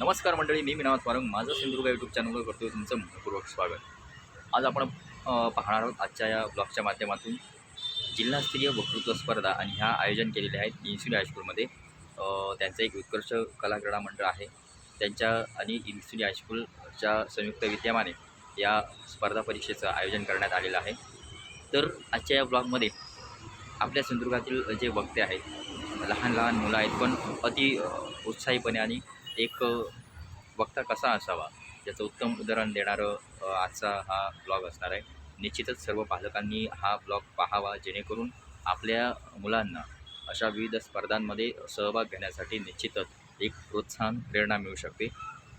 नमस्कार मंडळी, मी विनायक वारंग माझं सिंधुदुर्ग यूट्यूब चॅनलवर करतो तुमचं मनपूर्वक स्वागत। आज आपण पाहणार आहोत आजच्या या ब्लॉगच्या माध्यमातून जिल्हास्तरीय वक्तृत्व स्पर्धा आणि ह्या आयोजन केलेले आहेत इन्स्युली हायस्कूलमध्ये। त्यांचं एक उत्कर्ष कला क्रीडा मंडळ आहे, त्यांच्या आणि इन्स्युली हायस्कूलच्या संयुक्त विद्यमाने या स्पर्धा परीक्षेचं आयोजन करण्यात आलेलं आहे। तर आजच्या या ब्लॉगमध्ये आपल्या सिंधुदुर्गातील जे वक्ते आहेत, लहान लहान मुलं आहेत, पण अति उत्साहीपणे आणि एक वक्ता कसा असावा याचं उत्तम उदाहरण देणारं आजचा हा ब्लॉग असणार आहे। निश्चितच सर्व पालकांनी हा ब्लॉग पाहावा, जेणेकरून आपल्या मुलांना अशा विविध स्पर्धांमध्ये सहभाग घेण्यासाठी निश्चितच एक प्रोत्साहन प्रेरणा मिळू शकते।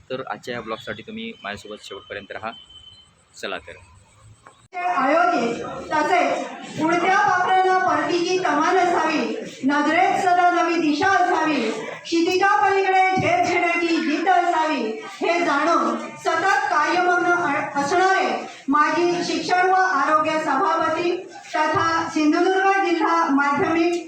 तर आजच्या या ब्लॉगसाठी तुम्ही माझ्यासोबत शेवटपर्यंत राहा। चला तर आयोजित तसेच उडत्या पाखरांना परतीची कमान असावी, नजरेत सदा नवी दिशा असावी, क्षितिजा पलीकडे झेप घेण्याची जिद्द असावी हे जाणून सतत कार्यमग्न असणारे माजी शिक्षण व आरोग्य सभापती तथा सिंधुदुर्ग जिल्हा माध्यमिक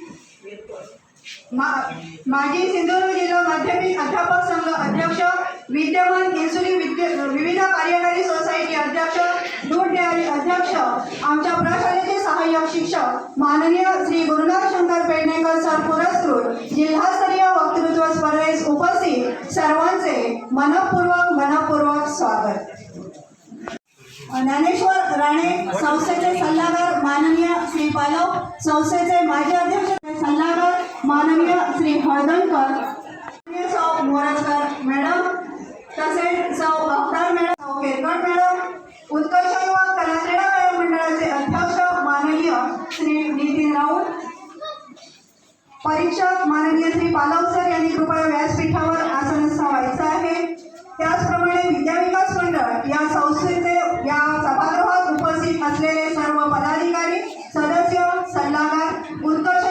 अध्यापक संघ अध्यक्ष, विद्यमान इन्स्युली विविध कार्यकारी सोसायटी अध्यक्ष, दूध डेअरी अध्यक्ष, आमच्या प्रशालेचे सहाय्यक शिक्षक माननीय श्री गुरुनाथ शंकर पेडणेकर सर पुरस्कृत जिल्हास्तरीय वक्तृत्व स्पर्धेस उपस्थित सर्वांचे मनपूर्वक स्वागत। ज्ञानेश्वर राणे संस्थेचे सल्लागार माननीय श्री पालव, संस्थेचे माजी अध्यक्ष सल्लागार माननीय श्री हळदणकर, सौ मोरजकर मॅडम, तसेच सौ अवतार मॅडम, सौ केरकर मॅडम, उत्कर्ष युवा कला क्रीडा मंडळाचे अध्यक्ष माननीय श्री नितीन राऊत, परीक्षक माननीय श्री पालव सर यांनी कृपया व्यासपीठावर आसनस्थ व्हायचं आहे। त्याचप्रमाणे विद्याविकास मंडळ या संस्थेचे या सभागृहात उपस्थित असलेले सर्व पदाधिकारी, सदस्य, सल्लागार, उत्कर्ष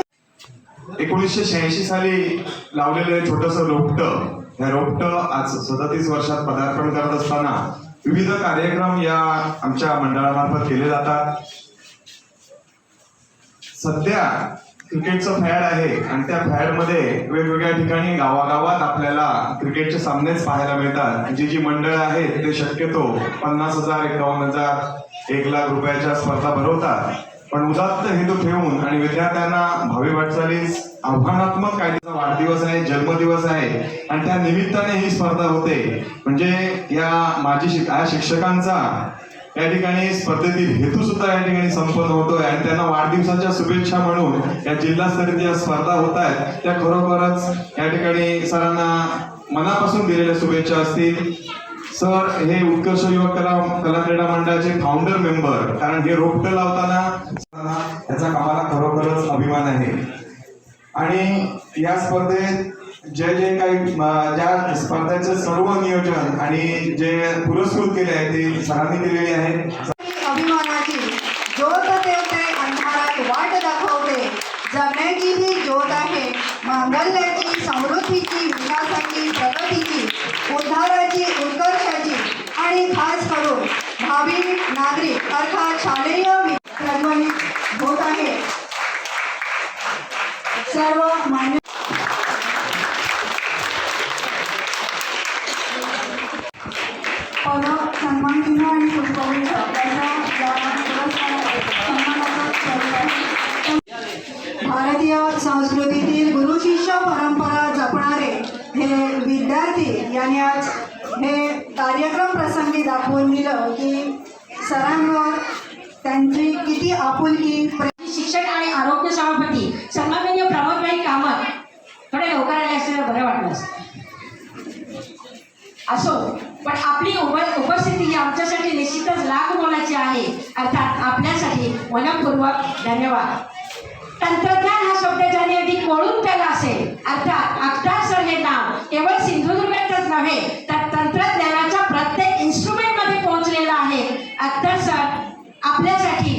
1986 साली लावलेलं छोटंसं रोपटं, या रोपटं आज 37 वर्षात पदार्पण करत असताना विविध कार्यक्रम या आमच्या मंडळामार्फत केले जातात। सध्या क्रिकेटचं फॅड आहे आणि त्या फॅडमध्ये वेगवेगळ्या ठिकाणी गावागावात आपल्याला क्रिकेटचे सामनेच पाहायला मिळतात। जी मंडळं आहेत ते शक्यतो 50,000, 51,000, 1 लाख रुपयाच्या स्पर्धा भरवतात, पण उदात्त हेतू ठेवून आणि विद्यार्थ्यांना भावी वाटचालीस आव्हानात्मक कायद्याचा वाढदिवस आहे, जन्मदिवस आहे आणि त्या निमित्ताने ही स्पर्धा होते। म्हणजे या माजी शिक्षकांचा या ठिकाणी स्पर्धेतील हेतू सुद्धा या ठिकाणी संपन्न होतोय आणि त्यांना वाढदिवसाच्या शुभेच्छा म्हणून या जिल्हास्तरीय ज्या स्पर्धा होत आहेत त्या खरोखरच या ठिकाणी सरांना मनापासून दिलेल्या शुभेच्छा असतील। सर हे उत्कर्ष युवक कला क्रीडा मंडळाचे फाउंडर मेंबर, कारण हे रोपटं लावताना याचा आम्हाला खरोखरच अभिमान आहे। आणि या स्पर्धेत जे काही ज्या स्पर्धेचं सर्व नियोजन आणि जे पुरस्कृत केले आहे ते सरांनी केलेले आहेत। अभिमानाची ज्योत देवते, अंधारात वाट दाखवते, जगण्याची ही ज्योत आहे, मांगल्याची, समृद्धीची, विकासाची, प्रगतीची, उद्धाराची, उत्कर्षाची आणि खास करून भावी नागरिक अर्थात शालेय प्रज्वलित होत आहे। सर्व मान्य सन्मान चिन्ह आणि पुष्पगुच्छ भारतीय संस्कृतीतील गुरु शिष्य परंपरा जपणारे हे विद्यार्थी यांनी आज हे कार्यक्रम प्रसंगी दाखवून दिलं की सरांवर त्यांची किती आपुलकी। शिक्षण आणि आरोग्य सभापती सन्माननीय प्रमोदभाई कामत थोडे लवकर आले असते बरं वाटलं असो, पण आपली उपस्थिती ही आमच्यासाठी निश्चितच लाख मोलाची आहे। अर्थात आपल्यासाठी मनपूर्वक धन्यवाद। तंत्रज्ञान हा शब्द ज्याने अगदी कोळून त्याला असेल, अर्थात अख्तर सर हे नाव केवळ सिंधुदुर्गातच नव्हे तर तंत्रज्ञानाच्या प्रत्येक इन्स्ट्रुमेंटमध्ये पोहोचलेलं आहे। अख्तर सर आपल्यासाठी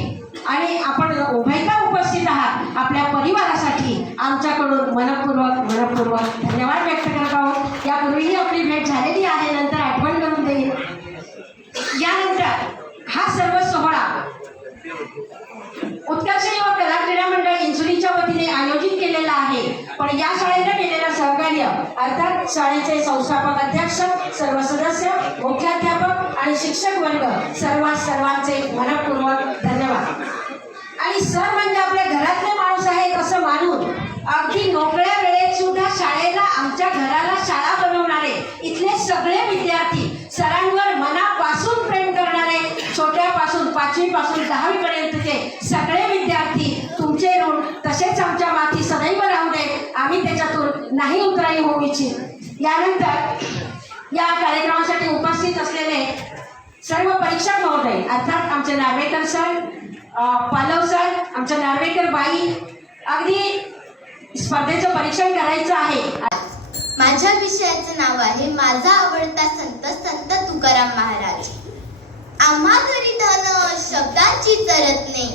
आणि आपण उभयता उपस्थित आहात, आपल्या परिवारासाठी आमच्याकडून मनपूर्वक धन्यवाद व्यक्त करत आहोत। यापूर्वीही आपली भेट झालेली आहे, नंतर आठवण करून देईल। यानंतर हा सर्व सोहळा उत्कर्ष युवा कला क्रीडा मंडळ इन्स्युलीच्या वतीने आयोजित केलेला आहे, पण या शाळेने केलेल्या सहकार्य प्राचार्य अर्थात शाळेचे संस्थापक अध्यक्ष, सर्व सदस्य, मुख्याध्यापक आणि शिक्षक वर्ग सर्वांचे मनपूर्वक धन्यवाद. आणि सर म्हणजे आपल्या घरातले माणूस आहेत असं मानून अगदी मोकळ्या वेळेत सुद्धा शाळेला, आमच्या घराला शाळा बनवणारे इथले सगळे विद्यार्थी, सरांवर मनापासून प्रेम करणारे, छोट्यापासून 5वी पासून 10वी पर्यंतचे सगळे विद्यार्थी, तुमचे ऋण तसेच आमच्या माथी सदैव राहू दे. आम्ही त्याच्यातून नाही उतराई होऊ इच्छित. यानंतर या कार्यक्रमासाठी उपस्थित असलेले सर्व परीक्षक महोदय अर्थात आमचे नार्वेकर सर, पालव सर, आमच्या नार्वेकर बाई, अगदी स्पर्धेचं परीक्षण करायचं आहे. माझ्या विषयाचं नाव आहे माझा आवडता संत संत तुकाराम महाराज. आम्हा घरी धन शब्दांची चरतणे,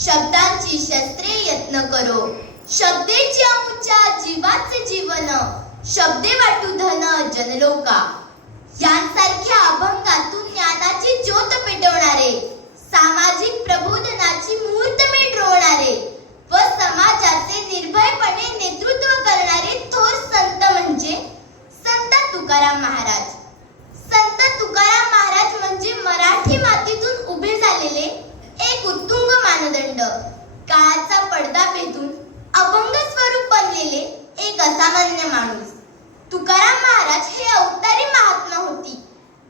शब्दांची शस्त्रे यत्न करो, शब्देची अमुच्या जीवाचे जीवन, शब्दे वाटू धन जनलोका. यांसारख्या अभंगातून ज्ञानाची ज्योत पेटवणारे, सामाजिक प्रबोधनाची मुहूर्तमेढ रोवणारे व समाजाचे निर्भयपणे नेतृत्व करणारे थोर संत म्हणजे संत तुकाराम महाराज. संत तुकाराम महाराज म्हणजे मराठी मातीतून उभे झालेले एक उत्तुंग मानदंड, काळाचा पडदा भेदून अभंग स्वरूप बनलेले एक असामान्य माणूस. तुकाराम महाराज हे अवतारी महात्मा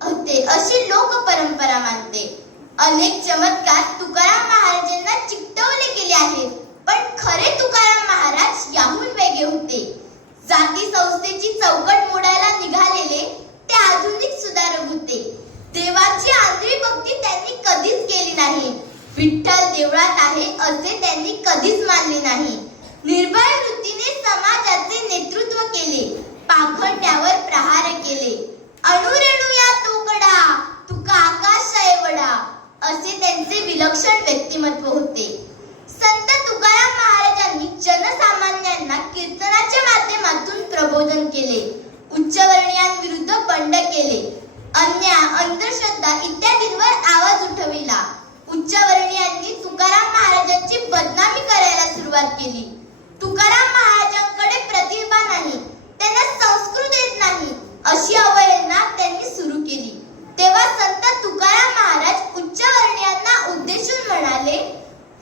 होते अशी लोक परंपरा मानते. अनेक चमत्कार तुकाराम महाराजांना चिकटवले गेले आहेत, पण खरे तुकाराम महाराज याहून वेगळे होते. जाती संस्थेची चौकट मोडायला निघालेले ते आधुनिक सुधारक होते. देवाची आंधळी भक्ती त्यांनी कधीच केली नाही. विठ्ठल देवळात आहे असे त्यांनी कधीच मानले नाही. निर्भय वृत्तीने समाजाचे नेतृत्व केले, पाखंड्यावर प्रहार केले. अणुरेणू या तोकडा, तुका आकाश एवढा असे त्यांचे विलक्षण व्यक्तिमत्व होते. संत तुकाराम महाराजांनी जनसामान्यांना कीर्तनाच्या माध्यमातून प्रबोधन केले, उच्चवर्णीयांविरुद्ध बंड केले, अन्याय, अंधश्रद्धा इत्यादींवर आवाज उठविला. उच्चवर्णीयांनी तुकाराम महाराजांची बदनामी करायला सुरुवात केली. तुकाराम महाराजांकडे प्रतिभा नाही, त्यांना संस्कृत येत नाही अशी अवहेलना त्यांनी सुरू केली. तेव्हा संत तुकाराम महाराज उच्चवर्णीयांना उद्देशून म्हणाले,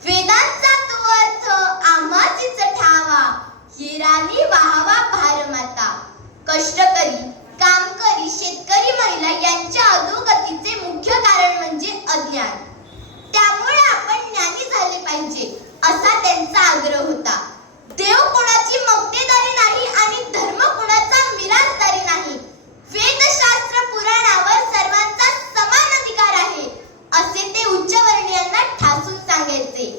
वेदांचा तो अर्थ आम्हाचीच ठावा, हिरानी वाहावा भारमाता. कष्टकरी, कामकरी, शेतकरी महिला यांच्या अधोगतीचे मुख्य कारण म्हणजे अज्ञान. त्यामुळे आपण ज्ञानी झाले पाहिजे असा त्यांचा आग्रह होता. देव कोणाची मक्तेदारी नाही आणि धर्म कोणाचा मिरासदारी नाही. वेदशास्त्र पुराणावर सर्वांचा समान अधिकार आहे असे ते उच्चवर्णीयांना ठासून सांगायचे.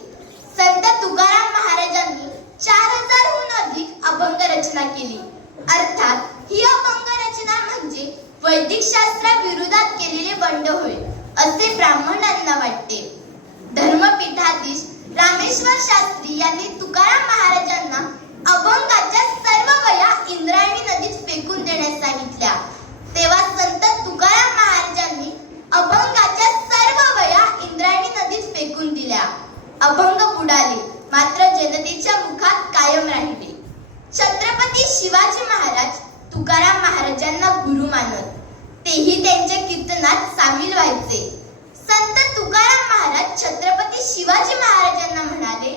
संत तुकाराम महाराजांनी 4000 हून अधिक अभंग रचना केली. अर्थात ही अभंग रचना म्हणजे वैदिक शास्त्राविरोधात केलेले बंड होय असे ब्राह्मणांना वाटते. धर्मपीठाधीश रामेश्वर शास्त्री यांनी तुकाराम महाराजांना अभंगाच्या सर्व वह्या इंद्रायणी नदीत फेकून देण्यास सांगितल्या. तेव्हा संत तुकाराम महाराजांनी अभंगाच्या सर्व वह्या इंद्रायणी नदीत फेकून दिल्या. अभंग बुडाले, मात्र जनतेच्या मुखात कायम राहिले. छत्रपती शिवाजी महाराज तुकाराम महाराजांना गुरु मानत, तेही त्यांच्या कीर्तनात सामील व्हायचे. संत तुकाराम महाराज छत्रपती शिवाजी महाराजांना म्हणाले,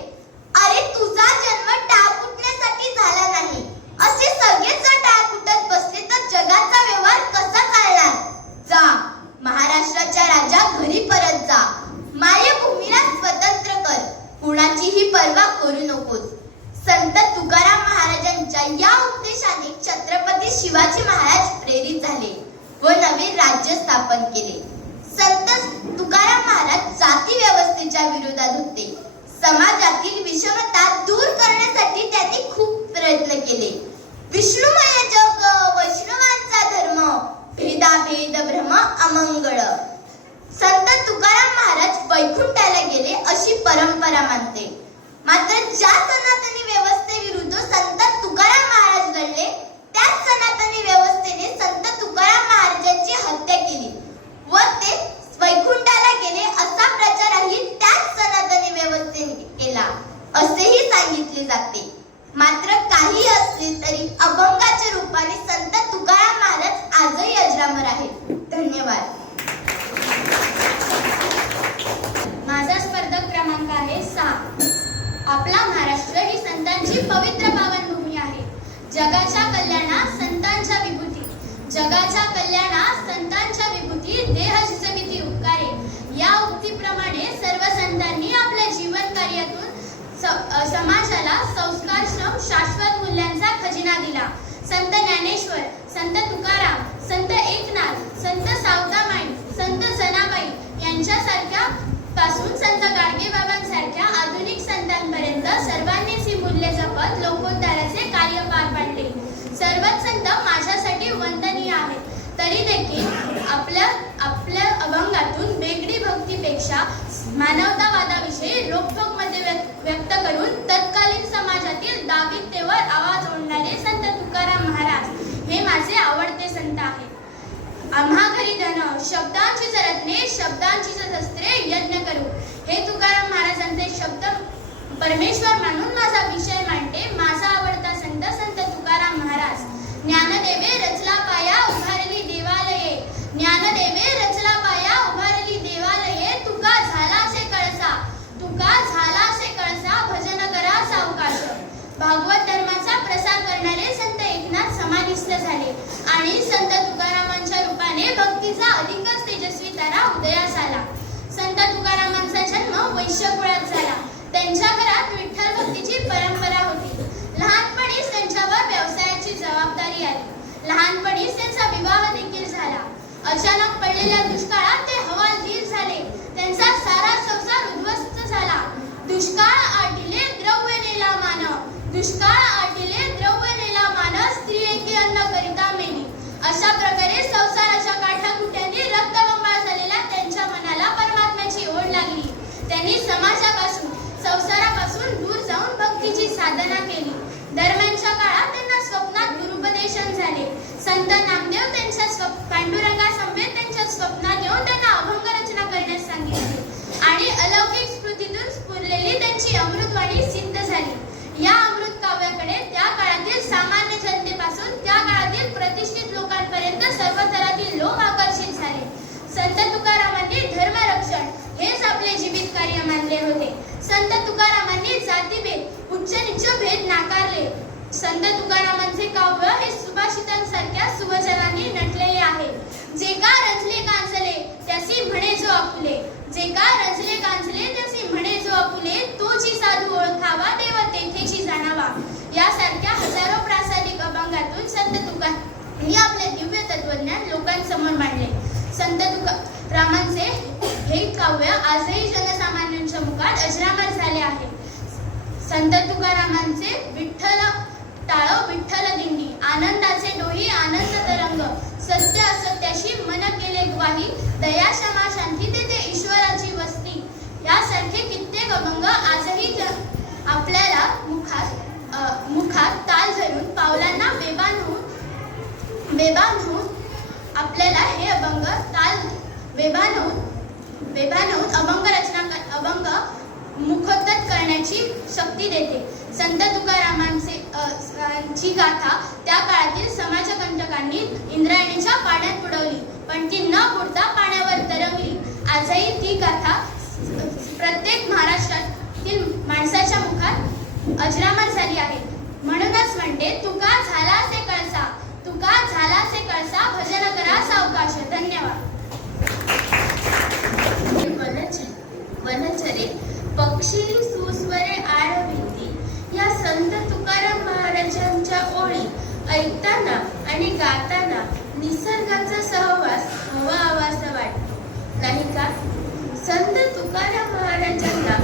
अरे तुझा जन्म टाळ कुटण्यासाठी झाला नाही. असे सगळेच टाळ कुटत बसले तर जगाचा व्यवहार कसा चालणार? जा, महाराष्ट्राच्या राजा घरी परत जा. मायभूमीला स्वतंत्र कर, कुणाचीही पर्वा करू नकोस. संत तुकाराम महाराजांच्या या उपदेशाने छत्रपती शिवाजी महाराज प्रेरित झाले व नवे राज्य स्थापन केले. संत तुकाराम महाराज जाती व्यवस्थेच्या विरोधात होते. समाजातील विषमता दूर करण्यासाठी त्यांनी खूप प्रयत्न केले. विष्णुमय जग वैष्णवांचा धर्म, भेदाभेद भ्रम अमंगळ. संत तुकाराम महाराज वैकुंठाला गेले अशी परंपरा मानते. मात्र ज्या सनातनी व्यवस्थेविरुद्ध संत तुकाराम महाराज लढले, त्याच सनातनी व्यवस्थेने संत तुकाराम महाराजांची हत्या केली व ते वैकुंठाला गेले असा प्रचारही त्याच सनातनी व्यवस्थेने केला असेही सांगितले जाते. मात्र काही असले तरी अभंगाच्या रूपाने अजरामर आहेत. धन्यवाद. माझा स्पर्धक क्रमांक आहे 6. आपला महाराष्ट्र ही संतांची पवित्र पावनभूमी आहे. जगाच्या कल्याणात संतांच्या विभूती, जगाच्या कल्याणात संतांच्या विभूती, देह जिजविती उपकारे. या उक्तीप्रमाणे सर्व संतांनी आपल्या जीवन कार्यातून समाजाला संस्कारश्रम शाश्वत मूल्यांचा खजिना दिला. संत ज्ञानेश्वर, संत तुकाराम, संत एकनाथ, संत सावतामाई, संत जनाबाई यांच्यासारख्या पासून संत गाडगेबाबांसारख्या आधुनिक संतांपर्यंत सर्वांनीच ही मूल्ये जपत लोकोद्धाराचे कार्य पार पाडले. सर्वच संत माझ्यासाठी वंदनीय आहेत. तरी देखील आपल्या अभंगातून वेगळी भक्तीपेक्षा मानवतावादाविषयी रोखठोकमध्ये व्यक्त करून तत्कालीन समाजातील दावितेवर आवाज ओढणारे संत तुकाराम महाराज हे माझे आवडते संत आहेत. आम्हा घरी धन, शब्दांची रत्ने, शब्दांची शस्त्रे यज्ञ करू, हे तुकाराम महाराजांचे शब्द परमेश्वर मानून माझा विषय मांडते. माझा आवडता संत संत तुकाराम महाराज. ज्ञानदेवे रचला पाया उभारली देवालये, ज्ञानदेवे रचला पाया उभारली देवालये. तुका झालासे कळसा, तुका झालासे कळसा, भजन करा सावकाश. भागवत धर्माचा प्रसार करणारे संत एकनाथ समाधिस्थ झाले आणि संत तुकारामांच्या रूपाने भक्तीचा अधिकच तेजस्वी तारा उदयास आला. संत तुकारामांचा जन्म वैश्य कुळात झाला. त्यांच्या घरात विठ्ठल भक्तीची परंपरा होती. लहानपणीच त्यांच्यावर व्यवसायाची जबाबदारी आली. लहानपणीच त्यांचा विवाह देखील झाला. अचानक पडलेल्या दुष्काळात ते हवालदिल झाले. त्यांचा सारा संसार उद्ध्वस्त झाला. दुष्काळ आटिले द्रव्य नेला मान, दुष्काळ आटिले द्रव्य नेला मान, स्त्री एके अन्न करिता मेली. अशा प्रकारे संसाराच्या काठाकुट्यांनी रक्तबंबाळ झालेल्या त्यांच्या मनाला परमात्म्याची ओढ लागली. त्यांनी समाजापासून संसारापासून दूर जाऊन भक्तीची साधना केली. दरम्यानच्या काळात त्यांना स्वप्नात गुरुपदेशन झाले. संत नामदेव त्यांच्या पांडुरंगासमवेत त्यांच्या स्वप्नात येऊन त्यांना अभंग रचना करण्यास सांगितले आणि अलौकिक स्फूर्तीतून स्फुरलेली त्यांची अमृतवाणी सिद्ध झाली. या अमृत काव्याकडे त्या काळातील सामान्य जनतेपासून त्या काळातील प्रतिष्ठित लोकांपर्यंत सर्व थरातील लोक आकर्षित झाले. संत तुकारामांनी धर्मरक्षण हेच आपले जीवित कार्य मानले होते. संत तुकारामांनी जातीभेद, उच्च नीच भेद नाकारले. संत तुकारामांचे काव्य हे सुभाषितांसारख्या सुवचनांनी नटलेले आहे. जे का रंजले गांजले त्यासी म्हणे जो आपुले, जे का रंजले गांजले त्यासी म्हणे जो आपुले, तो जी साधू ओळखावा देव तेथेची जाणावा. यासारख्या हजारो प्रासादिक अभंगातून संत तुकारामांनी आपले दिव्य तत्वज्ञान लोकांसमोर मांडले. संत तुकारामांचे हे काव्य आजही जनसामान्यांच्या मुखात अजरामर झाले आहे. संत तुकारामांचे विठ्ठल टाळो विठ्ठल दिंडी, आनंदाचे डोही आनंद तरंग, सत्य असत्याशी मन केले ग्वाही, दया क्षमा शांती तेथे ईश्वराची वस्ती. यासारखे कित्येक अभंग आजही आपल्याला मुखात ताल धरून पावलांना बेभान होऊन आपल्याला हे अभंग बेभान होऊन अभंग मुखोद्गत करण्याची शक्ती देते. संत तुकारामांची गाथा त्या काळातील समाजकंटकांनी इंद्रायणीच्या पाण्यात बुडवली, पण ती न बुडता पाण्यावर तरंगली. आजही ती गाथा प्रत्येक महाराष्ट्रातील माणसाच्या मुखात अजरामर झाली आहे. म्हणूनच म्हणते, तुका झालासे कळसा, तुका झालासे कळसा, भजन करा सावकाश. धन्यवाद. वनचरे पक्षी सुस्वरे आळविती या संत तुकाराम महाराजांच्या ओळी ऐकताना आणि गाताना निसर्गाचा सहवास हवा असं वाटतं नाही का? संत तुकाराम महाराजांना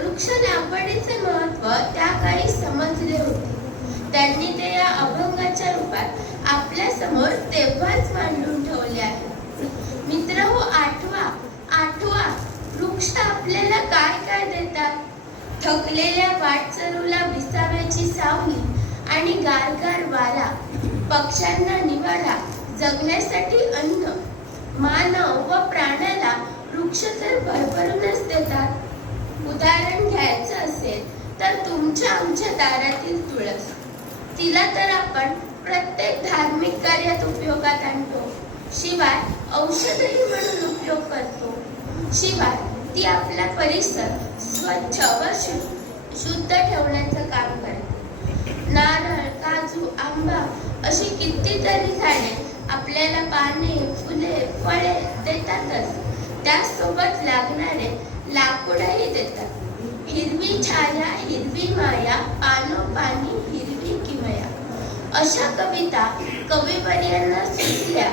वृक्ष लागवडीचे महत्त्व त्या काळी समजले होते. त्यांनी ते या अभंगाच्या रूपात आपल्या समोर तेव्हाच मांडून ठेवले आहे. मित्रहो, आठवा वृक्ष आपल्याला काय काय देतात? थकलेल्या वाटसरूला विसाव्याची सावली आणि गारगार वारा, पक्ष्यांना निवारा, जगण्यासाठी अन्न. मानव व प्राण्याला वृक्ष तर भरभरूनच देतात. उदाहरण घ्यायचं असेल तर तुमच्या आमच्या दारातील तुळस, तिला तर आपण प्रत्येक धार्मिक कार्यात उपयोगात आणतो. शिवाय औषधही म्हणून उपयोग करतो. शिवाय ती आपला परिसर स्वच्छ व शुद्ध ठेवण्याचं काम करते. नारळ, काजू, आंबा अशी कितीतरी झाडे आपल्याला पाने, फुले, फळे देतातच. त्यासोबत लागणारे लाकूडही देतात. हिरवी छाया, हिरवी माया, पानोपानी हिरवी किमया अशा कविता कविवर्यांना सुचल्या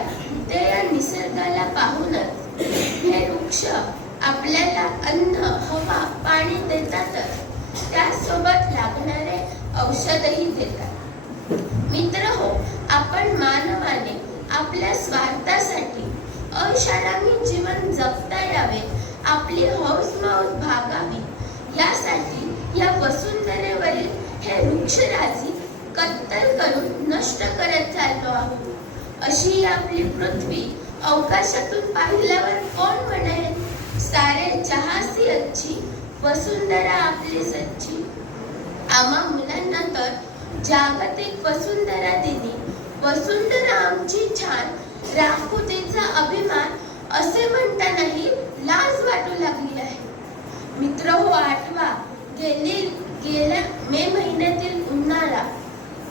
ते या निसर्गाला पाहूनच. हे वृक्ष आपल्याला अन्न, हवा, पाणी देतातच. त्यासोबत लागणारे औषधही देतात. मित्रहो, आपण मानवाने आपल्या स्वार्थासाठी अशारामी जीवन जगता यावे, आपली हौसमौज भागावी यासाठी या वसुंधरेवरील हे वृक्षराजी कत्तल करून नष्ट करत चाललो आहोत. अशी आपली पृथ्वी अवकाशातून पाहिल्यावर कोण म्हणेल, सारे जहासी अच्छी, वसुंधरा आपली सच्ची. आम्हा मुलांना तर जागतिक वसुंधरा दिनी, वसुंधरा आमची छान, राखू तिचा अभिमान असे म्हणतानाही लाज वाटू लागली आहे. मित्रहो, आठवा गेल्या मे महिन्यातील उन्हाळा.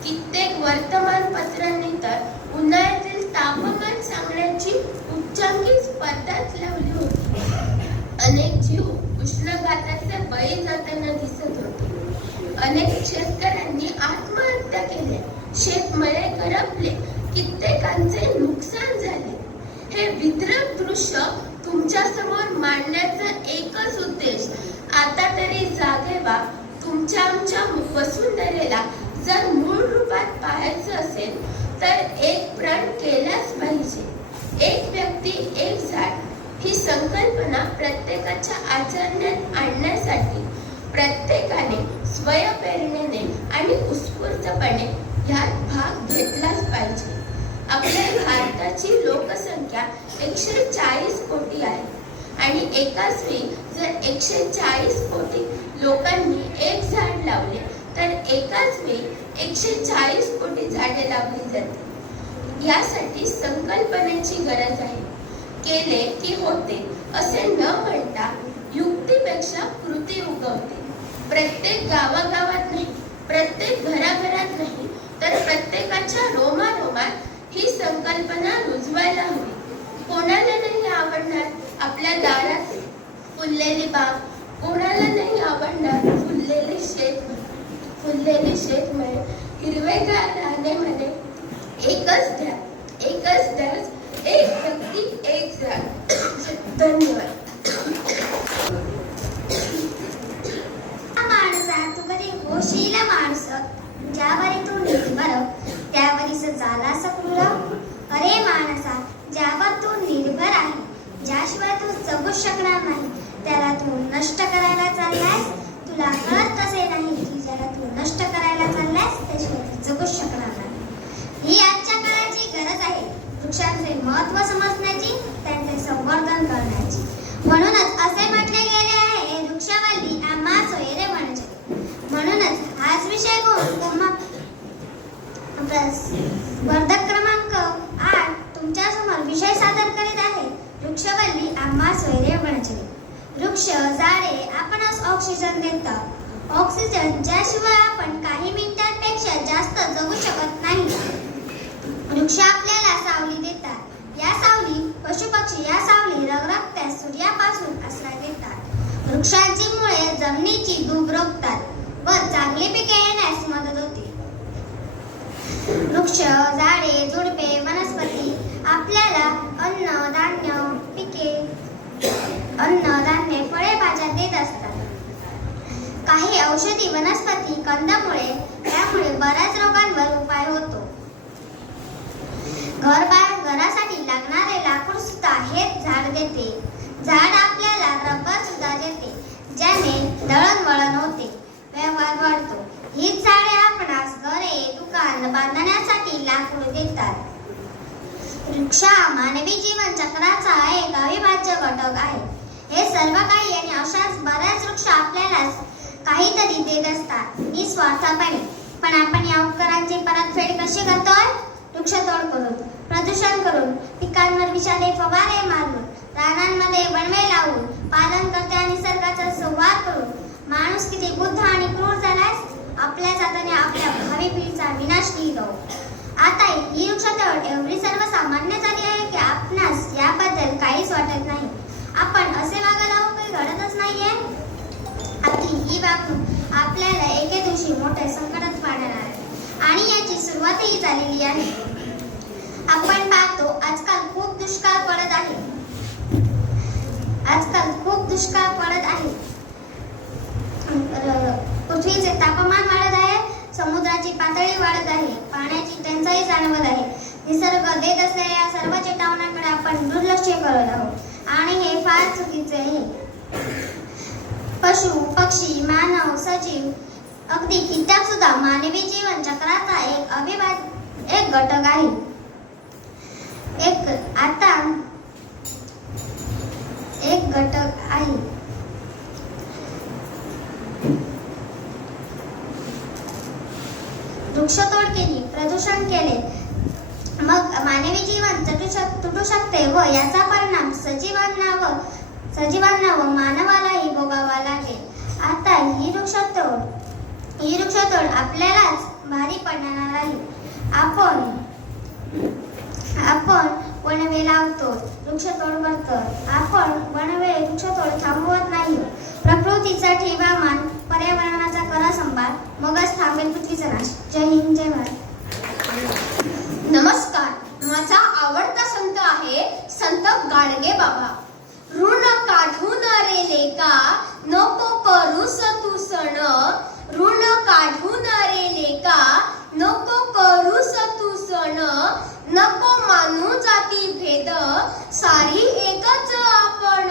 कित्येक वर्तमानपत्रांनी तर उन्हाळ्यातील तापमान सांगण्याची उच्चांकी स्पर्धाच लावली होती. अनेक जीव उष्णघाताचे बळी जाताना दिसत होते. अनेक शेतकऱ्यांनी आत्महत्या केल्या. शेतमळे करपले. कित्येकांचे नुकसान झाले. हे विद्रक दृश्य तुमच्या समोर मांडण्याचा एकच उद्देश. आता तरी जागे व्हा. तुमच्या आमच्या वसुंधरेला जर मूळ रूपात पाहायचं असेल तर एक प्रण केलाच पाहिजे. एक व्यक्ती एक झाड ही संकल्पना प्रत्येकाच्या आचरणात आणण्यासाठी प्रत्येकाने स्वयंप्रेरणेने आणि उत्स्फूर्तपणे यात भाग घेतलाच पाहिजे. आपल्या भारताची लोकसंख्या 140 कोटी आहे आणि एकाच वेळी जर 140 कोटी लोकांनी एक झाड लावले तर एकाच वेळी 140 कोटी झाडे लावली जातील. यासाठी संकल्पनेची गरज आहे. केले की होते असे न म्हणता युक्तीपेक्षा कृती उगवते. प्रत्येक गावागावात नाही, प्रत्येक घराघरात नाही, तर प्रत्येकाच्या रोमारोमात ही संकल्पना रुजवायला हवी. कोणाला नाही आवडणार आपल्या दारात फुललेली बाग, कोणाला नाही आवडणार फुललेले शेतमळे, हिरवेगार राहणे म्हणे. एकच द्या, एकच ध्यास, एक व्यक्ती एक झाड. धन्यवाद. माणसा तू कधी होशील माणस, ज्यावरी तू निर्भर त्यावरीस झालास क्रूर. अरे माणसा, ज्यावर तू निर्भर आहे, ज्याशिवाय तू जगू शकणार नाही, त्याला तू नष्ट करायला चाललास. तुला कळत कसे नाही की ज्याला तू नष्ट करायला चाललास त्याशिवाय तू जगू शकणार नाही. ही आजच्या काळाची गरज आहे. वृक्षांचे महत्त्व समजण्याची, त्यांचे संवर्धन करण्याची. म्हणूनच असे म्हटले गेले आहे, वृक्षवल्ली आम्हा सोयरे म्हणजे. म्हणूनच हाच विषय घेऊन वर्धक क्रमांक 8 तुमच्या समोर विषय सादर करीत आहे. वृक्षवल्ली आम्हा सोयरे म्हणजे. वृक्ष झाडे आपणास ऑक्सिजन देतात. ऑक्सिजन ज्याशिवाय आपण काही मिनिटांपेक्षा जास्त जगू शकत नाही. वृक्ष आपल्याला सावली देतात. या सावली पशुपक्षी या सावली रगरगत्या सूर्यापासून आश्रय देतात. वृक्षांची मुळे जमिनीची धूप रोखतात व चांगली पिके येण्यास मदत होते. वृक्ष, झाडे, झुडपे, वनस्पती आपल्याला अन्न, धान्य, फळे, भाज्या देत असतात. काही औषधी वनस्पती, कंदमुळे त्यामुळे बऱ्याच रोगांवर उपाय होतो. घरासाठी लागणारे लाकूड सुद्धा हेच झाड देते. झाड आपल्याला रबर सुद्धा देते, ज्याने दळणवळण होते, व्यवहार वाढतो. हीच झाडे आपणास घरे, दुकान बांधण्यासाठी लाकूड देतात. वृक्ष हा मानवी जीवन चक्राचा एक अविभाज्य घटक आहे. हे सर्व काही आणि अशाच बऱ्याच वृक्ष आपल्याला काहीतरी देत असतात निस्वार्थपणे. पण आपण या उपकारांची परतफेड कशी करतोय? वृक्षतोड करून, प्रदूषण करून, पिकांवर विषादे फवारे मारून रानांमध्ये वणवे लावून पालन करत्या निसर्गाचा संवाद करून माणूस किती बुद्ध आणि क्रूर झालास आपल्या जाताने आपल्या भावी पिढीचा विनाश लिहितो. आता ही वृक्षतोड एवढी सर्वसामान्य झाली आहे की आपणास याबद्दल काहीच वाटत नाही. आपण असे वागायला काही घडतच नाहीये. आधी ही वागणूक आपल्याला एके दिवशी मोठ्या संकटात पाडणार आहे आणि याची सुरुवातही झालेली आहे. आपण पाहतो आजकाल खूप दुष्काळ पडत आहे. पृथ्वीचे तापमान वाढत आहे, समुद्राची पातळी वाढत आहे, पाण्याची टंचाई जाणवत आहे. निसर्ग देत असलेल्या या सर्व चेतावण्यांकडे आपण दुर्लक्ष करत आहोत आणि हे फार चुकीचे आहे. पशु पक्षी मानव सजीव अगदी कीटक सुद्धा मानवी जीवन चक्राचा एक घटक आहे. एक घटक आहे. वृक्षतोड केली, प्रदूषण केले, मग मानवी जीवन तुटू शकते व याचा परिणाम सजीवांना व मानवालाही भोगावा लागेल. आता ही वृक्षतोड आपल्यालाच भारी पडणार आहे. आपण वनवे लावतो, वृक्षतोड करतो. आपण वृक्षतोड थांबवत नाही. प्रकृतीचा ठेवामान, पर्यावरणाचा करा सांभाळ, मगच थांबेल पृथ्वीचा नाश. जय हिंद, जय भारत. नमस्कार. माझा आवडता संत आहे संत गाडगे बाबा. ऋण काढून रे लेका नको करूस तू सण, ऋण काढून रे लेका नको करूस तू सण, नको मानू जाती भेद सारी एकच आपण.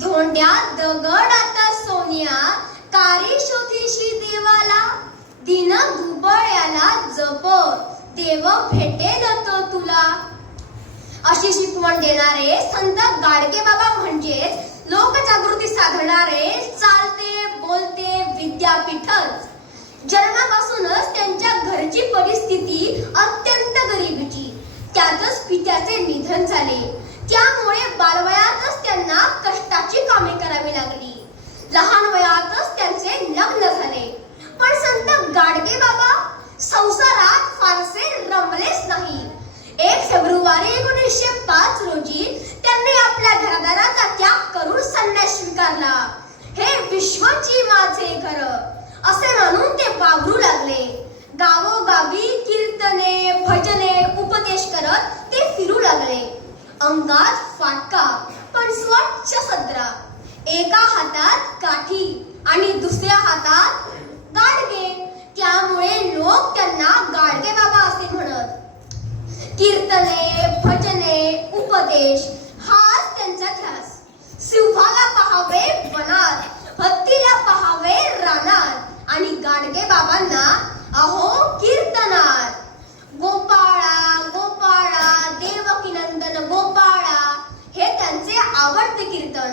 धोंड्यात दगडात सोन्या कारी शोधीशी देवाला, दिन दुबळ्याला जप देव भेटेल तो तुला. अशी शिकवण देणारे संत गाडगे बाबा म्हणजेच लोकजागृती साधणारे चालते बोलते विद्यापीठच. जन्मापासूनच त्यांच्या घरची परिस्थिती अत्यंत गरिबीची. त्यातच पित्याचे निधन झाले. त्यामुळे बालवयातच त्यांना कष्टाची कामे करावी लागली. लहान वयातच त्यांचे लग्न झाले. पण संत गाडगे बाबा संसारात फारसे रमलेच नाही. 1 फेब्रुवारी 1905 रोजी त्यांनी आपल्या घरादाराचा त्याग करून संन्यास स्वीकारला. हे विश्वाची माझे घर असे म्हणून ते वावरू लागले. गावोगावी कीर्तने भजने उपदेश करत ते फिरू लागले. अंगात फाटका पण स्वच्छ सदरा, एका हातात काठी आणि दुसऱ्या हातात गाडगे. त्यामुळे लोक त्यांना गाडगे बाबा असे म्हणत. कीर्तने भजने उपदेश हाच त्यांचा ध्यास. सिंहाला पहावे वनात, हत्तीला पहावे रानात आणि गाडगे बाबांना अहो कीर्तनात. गोपाळा गोपाळा देवकी नंदन गोपाळा हे त्यांचे आवडते कीर्तन.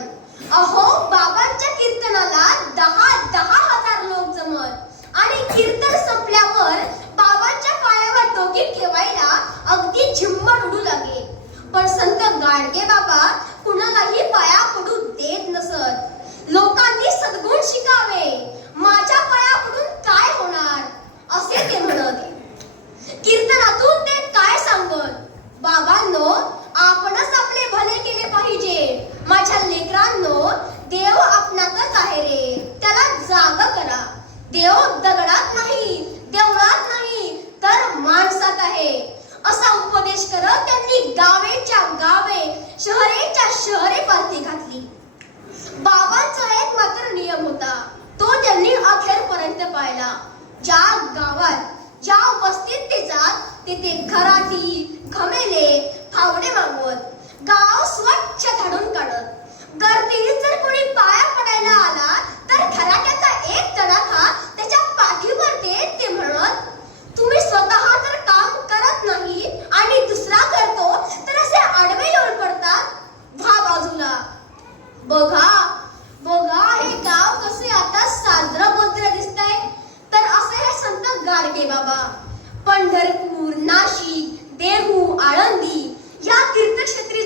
अहो बाबांच्या कीर्तनाला 10,000 लोक जमत आणि कीर्तन संपल्यावर बाबांच्या पायावर डोकी ठेवायला अगदी झिम्मड उडू लागे. पण संत गाडगे बाबा कुणालाही पाया पडू देत नसत. लोकांनी सद्गुण शिकावे, माझ्या पाया पडून काय होणार असे ते म्हणत. कीर्तनातून ते काय सांगत. बाबांनो, आपणच आपले भले केले पाहिजे. माझ्या लेकरांनो, देव आपणातच आहे रे, त्याला जाग करा. देव दगडात नाही, देवळात नाही, तर माणसात आहे असा उपदेश करत त्यांनी गावेच्या गावे शहरेच्या शहरे पालथी घातली. बाबांचा एक मात्र नियम होता, तो त्यांनी अखेरपर्यंत पाळला. ज्या गावात ज्या वस्तीत ते जात तिथे घराटी घमेले फावडे मागवत गाव स्वच्छ झाडून काढत. गर्दीत जर कोणी पाया पडायला आला तर घराट्याचा एक तडाखा त्याच्या पाठीवर देत ते म्हणत, तुम्ही स्वतः तर काम करत नाही आणि दुसरा करतो तर असे आडवे येऊन पडतात, व्हा बाजूला. बघा बघा हे गाव कसे आता साजरं बोलतेला दिसतंय. तर असे हे संत गाडगे बाबा पंढरपूर, नाशिक, देहू, आळंदी या तीर्थक्षेत्री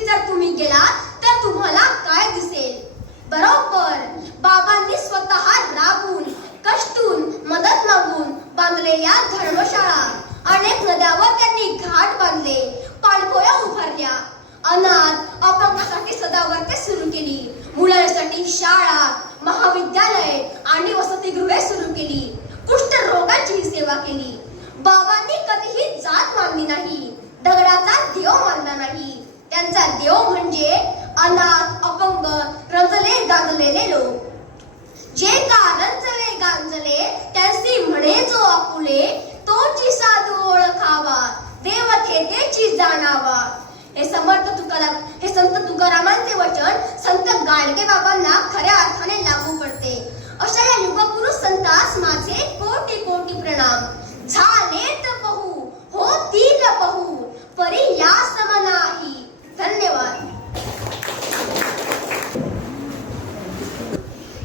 अनाथ अपंगासाठी सदावर्ते सुरू केली. मुलांसाठी शाळा, महाविद्यालये आणि वसतिगृहे सुरू केली. कुष्ठरोगाची सेवा केली. बाबांनी कधीही जात मानली नाही, दगडाचा देव मानला नाही. त्यांचा देव म्हणजे अनाथ अपंग रंजले गांजलेले लोक. जे का रंजले गांजले त्यांची म्हणे जो आपुले, तोची साधू ओळखावा देवतेची जाणावा. हे संत तुकारामांचे वचन संत गाडगे बाबांना खऱ्या अर्थाने लागू पडते. अशा या युगपुरुष संतास माझे कोटी कोटी प्रणाम. झालेत बहु होतील बहु परी या सम नाही. धन्यवाद.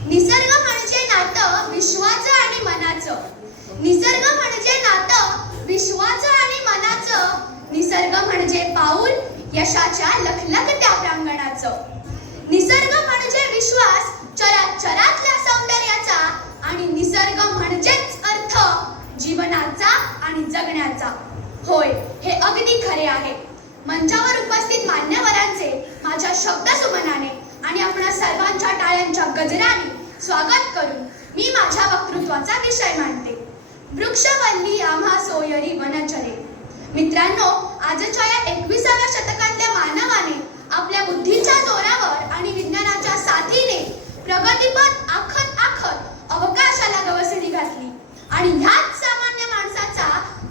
निसर्ग म्हणजे नातं विश्वाचं आणि मनाचं. निसर्ग म्हणजे नातं विश्वाचं आणि मनाचं. निसर्ग म्हणजे पाऊल यशाच्या लखलखत्या प्रांगणाचं. निसर्ग म्हणजे विश्वास चराचरातल्या सौंदर्याचा आणि निसर्ग म्हणजेच अर्थ जीवनाचा आणि जगण्याचा. होय, हे अगदी खरे आहे. मंचावर उपस्थित मान्यवरांचे माझ्या शब्दसुमनाने आणि आपणा सर्वांच्या टाळ्यांच्या गजराने स्वागत करून मी माझ्या वक्तृत्वाचा विषय मांडते. वृक्षवल्ली आम्हा सोयरी वनचरे. मित्रांनो, आजच्या या 21व्या शतकातल्या मानवाने आपल्या बुद्धीच्या जोरावर आणि विज्ञानाच्या साथीने प्रगतीपथ आखत आखत अवकाशाला गवसणी घातली. आणि ह्याच सामान्य माणसाचा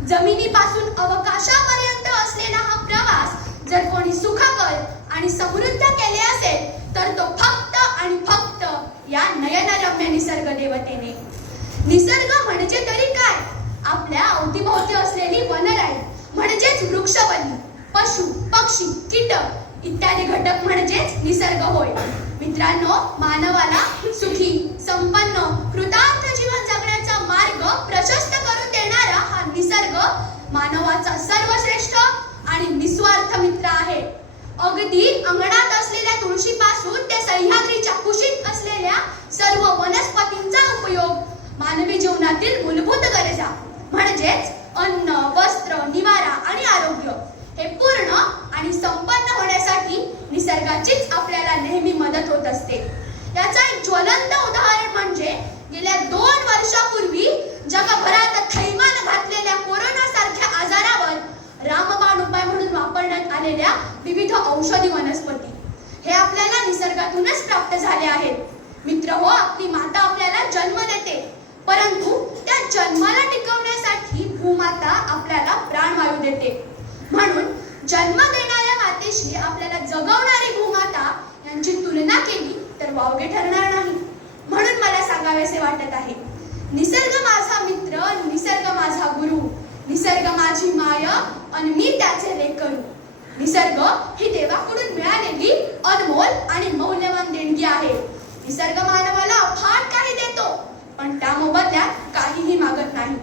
जमिनीपासून अवकाशापर्यंत असलेला हा प्रवास जर कोणी सुखकर आणि समृद्ध केले असेल तर तो फक्त आणि फक्त या नयनरम्य निसर्ग देवतेने. निसर्ग म्हणजे तरी काय? आपल्या अवतीभोवती असलेली वनराई म्हणजेच वृक्षवल्ली, पशु पक्षी कीटक इत्यादी घटक म्हणजेच निसर्ग होय. मित्रांनो, मानवाला सुखी संपन्न कृतार्थ जीवन जगण्याचा मार्ग प्रशस्त करून देणारा हा निसर्ग मानवाचा सर्वश्रेष्ठ आणि निस्वार्थ मित्र आहे. अगदी अंगणात असलेल्या तुळशीपासून ते सह्याद्रीच्या कुशीत असलेल्या सर्व वनस्पतींचा उपयोग मानवी जीवनातील मूलभूत गरजा म्हणजेच अन्न, वस्त्र, निवारा आणि आरोग्य हे पूर्ण आणि संपन्न होण्यासाठी निसर्गाचीच आपल्याला नेहमी मदत होत असते. याचा एक ज्वलंत उदाहरण म्हणजे गेल्या 2 वर्षापूर्वी जगभरात थैमान घातलेल्या कोरोना सारख्या आजारावर रामबाण उपाय म्हणून वापरण्यात आलेल्या विविध औषधी वनस्पती. हे आपल्याला निसर्गातूनच प्राप्त झाले आहेत. मित्र हो, आपली माता आपल्याला जन्म देते, परंतु त्या जन्माला टिकवण्यासाठी भूमाता आपल्याला प्राणवायू देते. म्हणून जन्म देणाऱ्या मातेशी आपल्याला जगवणारी भूमाता यांची तुलना केली तर वावगे ठरणार नाही. म्हणून मला सांगावेसे वाटत आहे, निसर्ग माझा मित्र, निसर्ग माझा गुरु, निसर्ग माझी माय आणि मी त्याचे लेकरू. निसर्ग ही देवाकडून मिळालेली अनमोल आणि मौल्यवान देणगी आहे. निसर्ग मानवाला अफाट काही देतो, पण त्या मोबदल्यात काहीही मागत नाही.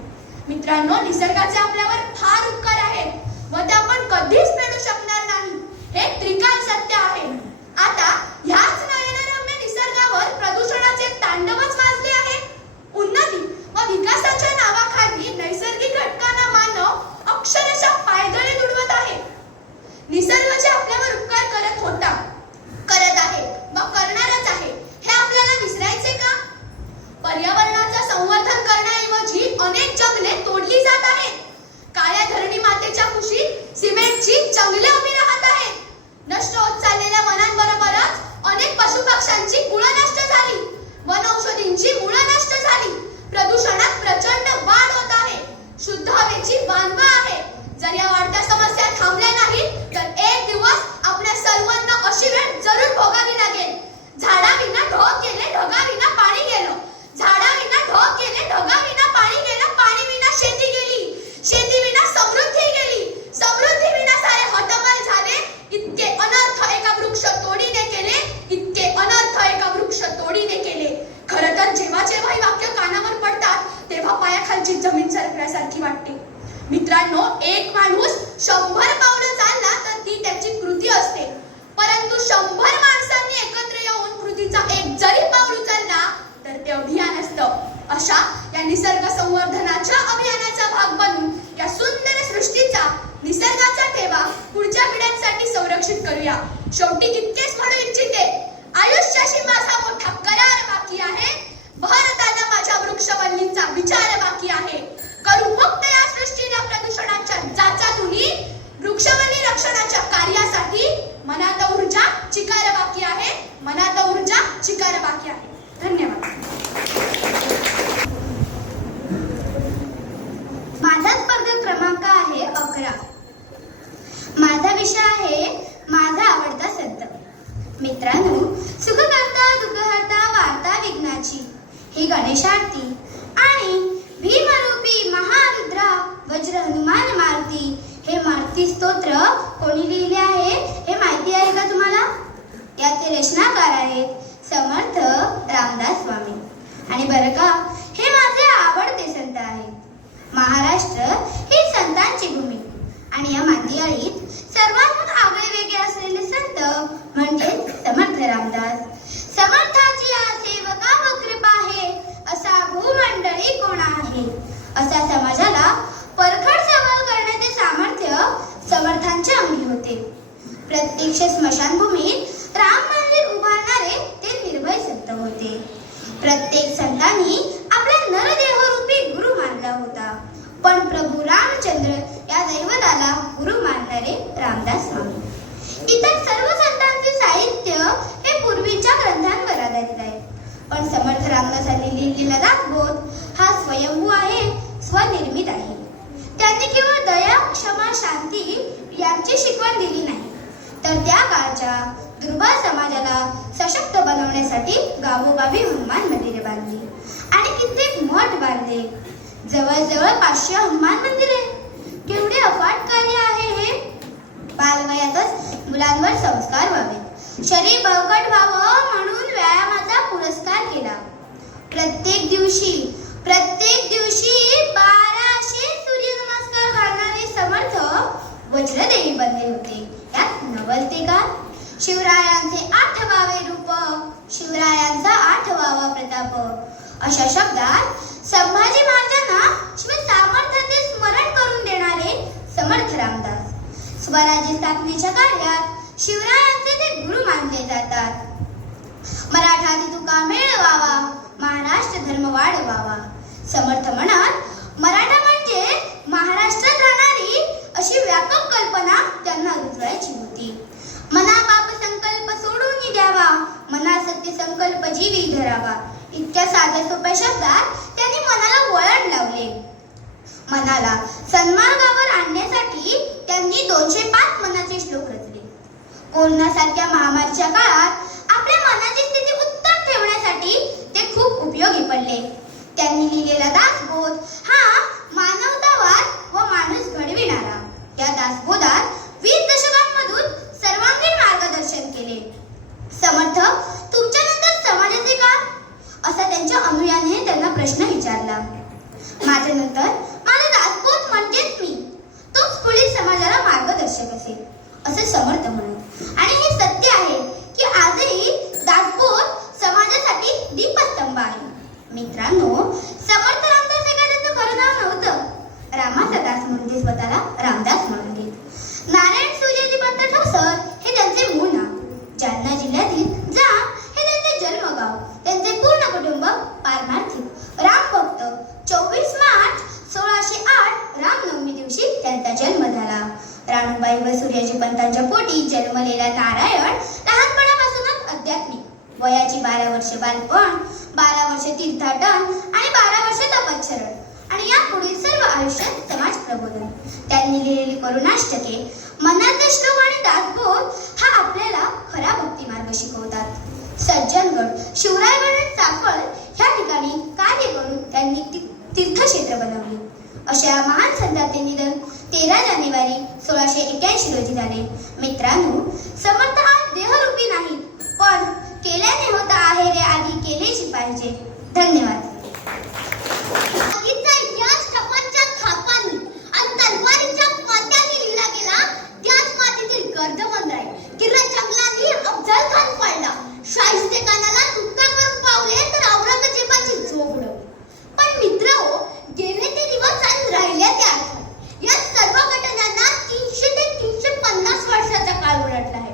मित्रांनो, निसर्गाचे आपल्यावर फार उपकार आहेत व ते आपण कधीच फेडू शकणार नाही. हे त्रिकाल सत्य आहे. आता ह्याच नयनरम्य निसर्गावर प्रदूषणाचे तांडवच वाजले आहे. उन्नती व विकासाच्या नावाखाली नैसर्गिक घटकांना मानव अक्षरशः पायदळी तुडवत आहे. निसर्ग जे आपल्यावर उपकार करत होता, करत आहे व करणारच आहे, हे आपल्याला विसरायचे का? पर्यावरणाचं संवर्धन करण्याऐवजी अनेक जंगले तोडली जात आहेत. काळ्या धरणी मातेच्या कुशीत सिमेंटची जंगले उभी राहत आहेत. नष्ट होत चाललेल्या वनांबरोबरच अनेक पशुपक्ष्यांची मुळं नष्ट झाली, वनौषधींची मुळं नष्ट झाली. प्रदूषणात प्रचंड वाढ होत आहे. शुद्ध हवेची वानवा आहे. जर या वाढत्या समस्या थांबल्या नाहीत तर एक दिवस आपल्या सर्वांना अशी वेळ जरूर भोगावी लागेल. झाडाविना ढोक गेले, ढगाविना पाणी गेलं. झाडाविना ढोक गेले, ढगाविना पाणी गेलं. पाणीविना शेती गेली, शेतीविना समृद्धी गेली, समृद्धीविना सारे हतबल झाले. इतके अनर्थ एका वृक्ष तोडीने केले, इतके अनर्थ एका वृक्ष तोडीने केले. खरं तर जेव्हा जेव्हा ही वाक्य कानावर पडतात तेव्हा पायाखालची जमीन सरकल्यासारखी वाटते. मित्रांनो, एक माणूस 100 पावलं चालला तर ती त्याची कृती असते, परंतु 100 माणसांनी एकत्र येऊन कृतीचा एक जरी पाऊल उचलला तर ते अभियान असतं. अशा या निसर्ग संवर्धनाच्या अभियानाचा भाग बनून या सुंदर सृष्टीचा, निसर्गाचा ठेवा पुढच्या पिढ्यांसाठी संरक्षित करूया. करूया. शेवटी इतकेच म्हणू इच्छिते, आयुष्याशी माझा मोठा करार बाकी आहे. भारताला माझ्या वृक्षवल्लींचा विचार बाकी आहे. करू मुक्त या सृष्टीला प्रदूषणाच्या जाचातूनही वृक्षवल्ली रक्षणाच्या कार्यासाठी मनात ऊर्जा चिकार बाकी आहे. मनात ऊर्जा चिकार बाकी आहे. धन्यवाद. माझा स्पर्धा क्रमांक आहे 11. माझा विषय आहे माझा आवडता संत. मित्रांनो, सुख करता दुःख हरता वार्ता विघ्नाची ही गणेश आरती आणि भीमरूपी महारुद्रा वज्र हनुमान मारुती हे मारुती स्तोत्र कोणी लिहिले आहे हे माहिती आहे का तुम्हाला? याचे रचनाकार आहेत समर्थ रामदास स्वामी. आणि बरं का, हे माझे आवडते संत आहेत. महाराष्ट्र ही संतांची भूमी आणि या मातीआळीत सर्वांहून आगळे वेगळे असलेले संत म्हणजे समर्थ रामदास. समर्थाची या सेवकावर कृपा आहे, असा भूमंडळी कोण आहे. असा समाजाला परखड सवाल करण्याचे सामर्थ्य समर्थांच्या अंगी होते. प्रत्यक्ष स्मशानभूमीत राम मंदिर उभारणारे ते निर्भय संत होते. प्रत्येक संतांनी आपला नरदेहरूपी गुरु मानला होता, पण प्रभू रामचंद्र या दैवताला गुरु मानणारे रामदास स्वामी. इतर सर्व संतांचे साहित्य हे पूर्वीच्या ग्रंथांवर आधारित आहे, पण समर्थ रामदासांनी लिहिलेला दासबोध हा स्वयंभू आहे, स्वनिर्मित आहे. त्यांनी केवळ दया, क्षमा, शांती यांची शिकवण दिली नाही, तर त्या काळच्या दुर्बल समाजाला सशक्त बनवण्यासाठी गावोगावी हनुमान मंदिरे बांधली आणि कित्येक मठ बांधले. जवळजवळ 500 हनुमान मंदिरे. केवढे अफाट कार्य आहे हे. बालवयातच मुलांवर संस्कार व्हावे, शरीर बळकट व्हावं म्हणून व्यायामाचा पुरस्कार केला. प्रत्येक दिवशी 1200 सूर्यनमस्कार घालणारे समर्थ वज्रदेवी बनले होते. यात नवलते का? शिवरायांचे 8वावे रूप, शिवरायांचा 8वावा प्रताप अशा शब्दात संभाजी महाराजांना शिवाय सामर्थ्याचे स्मरण करून देणारे समर्थ रामदास. स्वराज्य स्थापनेच्या कार्यात शिवरायांचे ते गुरु मानले जातात. मराठा तुका मिळवावा, महाराष्ट्र धर्म वाढवावा. समर्थ म्हणत मराठा म्हणजे महाराष्ट्रात राहणारी अशी व्यापक कल्पना त्यांना रुजवायची होती. मना पाप संकल्प सोडून द्यावा, मना सत्य संकल्प जीवी धरावा. इतक्या साध्या सोप्या शब्दात त्यांनी मनाला वळण लावले. मनाला सन्मार्गावर आणण्यासाठी त्यांनी 205 मनाचे श्लोक रचले. कोरोनासारख्या महामारीच्या काळात आपल्या मनाची स्थिती उत्तम ठेवण्यासाठी ते खूप उपयोगी पडले. त्यांनी लिहिलेला दासबोध हा मानवतावाद व माणूस घडविणारा. या दासबोधात 20 दशकांमधून सर्वांगीण मार्गदर्शन केले. समर्थ, तुमच्यानंतर समाजाचे का? असा त्यांच्या अनुयायाने त्यांना प्रश्न विचारला. माझ्यानंतर माझा दासबोध म्हणजेच मी, तोच पुढील समाजाला मार्गदर्शक असेल असे समर्थ म्हणत. आणि हे सत्य आहे की आजही दासबोध समाजासाठी दीपस्तंभ आहे. मित्रांनो, समर्थ रामदास हे काय त्यांचं खरं नाव नव्हतं. रामाचा दास म्हणून ते स्वतःला रामदास म्हणून घेत. नारायण सूर्याजी पंत ठोसर हे त्यांचे मूळ नाव. जालना जिल्ह्यातील जाम हे त्यांचे जन्मगाव. त्यांचे पूर्ण कुटुंब पारमार्थिक रामभक्त. 24 मार्च 1608 रामनवमी दिवशी त्यांचा जन्म झाला. राणूबाई व सूर्याजी पंतांच्या पोटी जन्मलेला नारायण लहानपणापासूनच आध्यात्मिक. वयाची 12 वर्ष बालपण, 12 वर्ष तीर्थाटन आणि 12 वर्ष तपश्चरण आणि यापुढील सर्व आयुष्यात समाज प्रबोधन. त्यांनी लिहिलेली करुणाष्टके, मनाचे श्लोक आणि दासबोध हा आपल्याला खरा भक्ती मार्ग शिकवतात. सज्जनगड, शिवरायगड आणि चाकळ ह्या ठिकाणी कार्य करून त्यांनी तीर्थक्षेत्र बनवली. अशा महान संतांचे निधन 13 जानेवारी 1681 रोजी झाले. मित्रांनो, समर्थ आज देहरूपी नाही, पण केल्याने होता आहे रे आधी केलेची पाहिजे. धन्यवाद. इतिहास कपांच्या थापांनी आणि तलवारीच्या पात्यांनी लिहिला गेला. त्याच मातीतील गर्दमंद आहे की जंगलांनी अफजल खान पडला. शाहिस्तेखानाला सुटका करून पावले तर औरंगजेबाची झोप उडवली. पण मित्रहो, गेले ते दिवस आणि राहिले ते आठवण. या सर्व घटनांना 300 ते 350 वर्षाचा काळ उलटला आहे.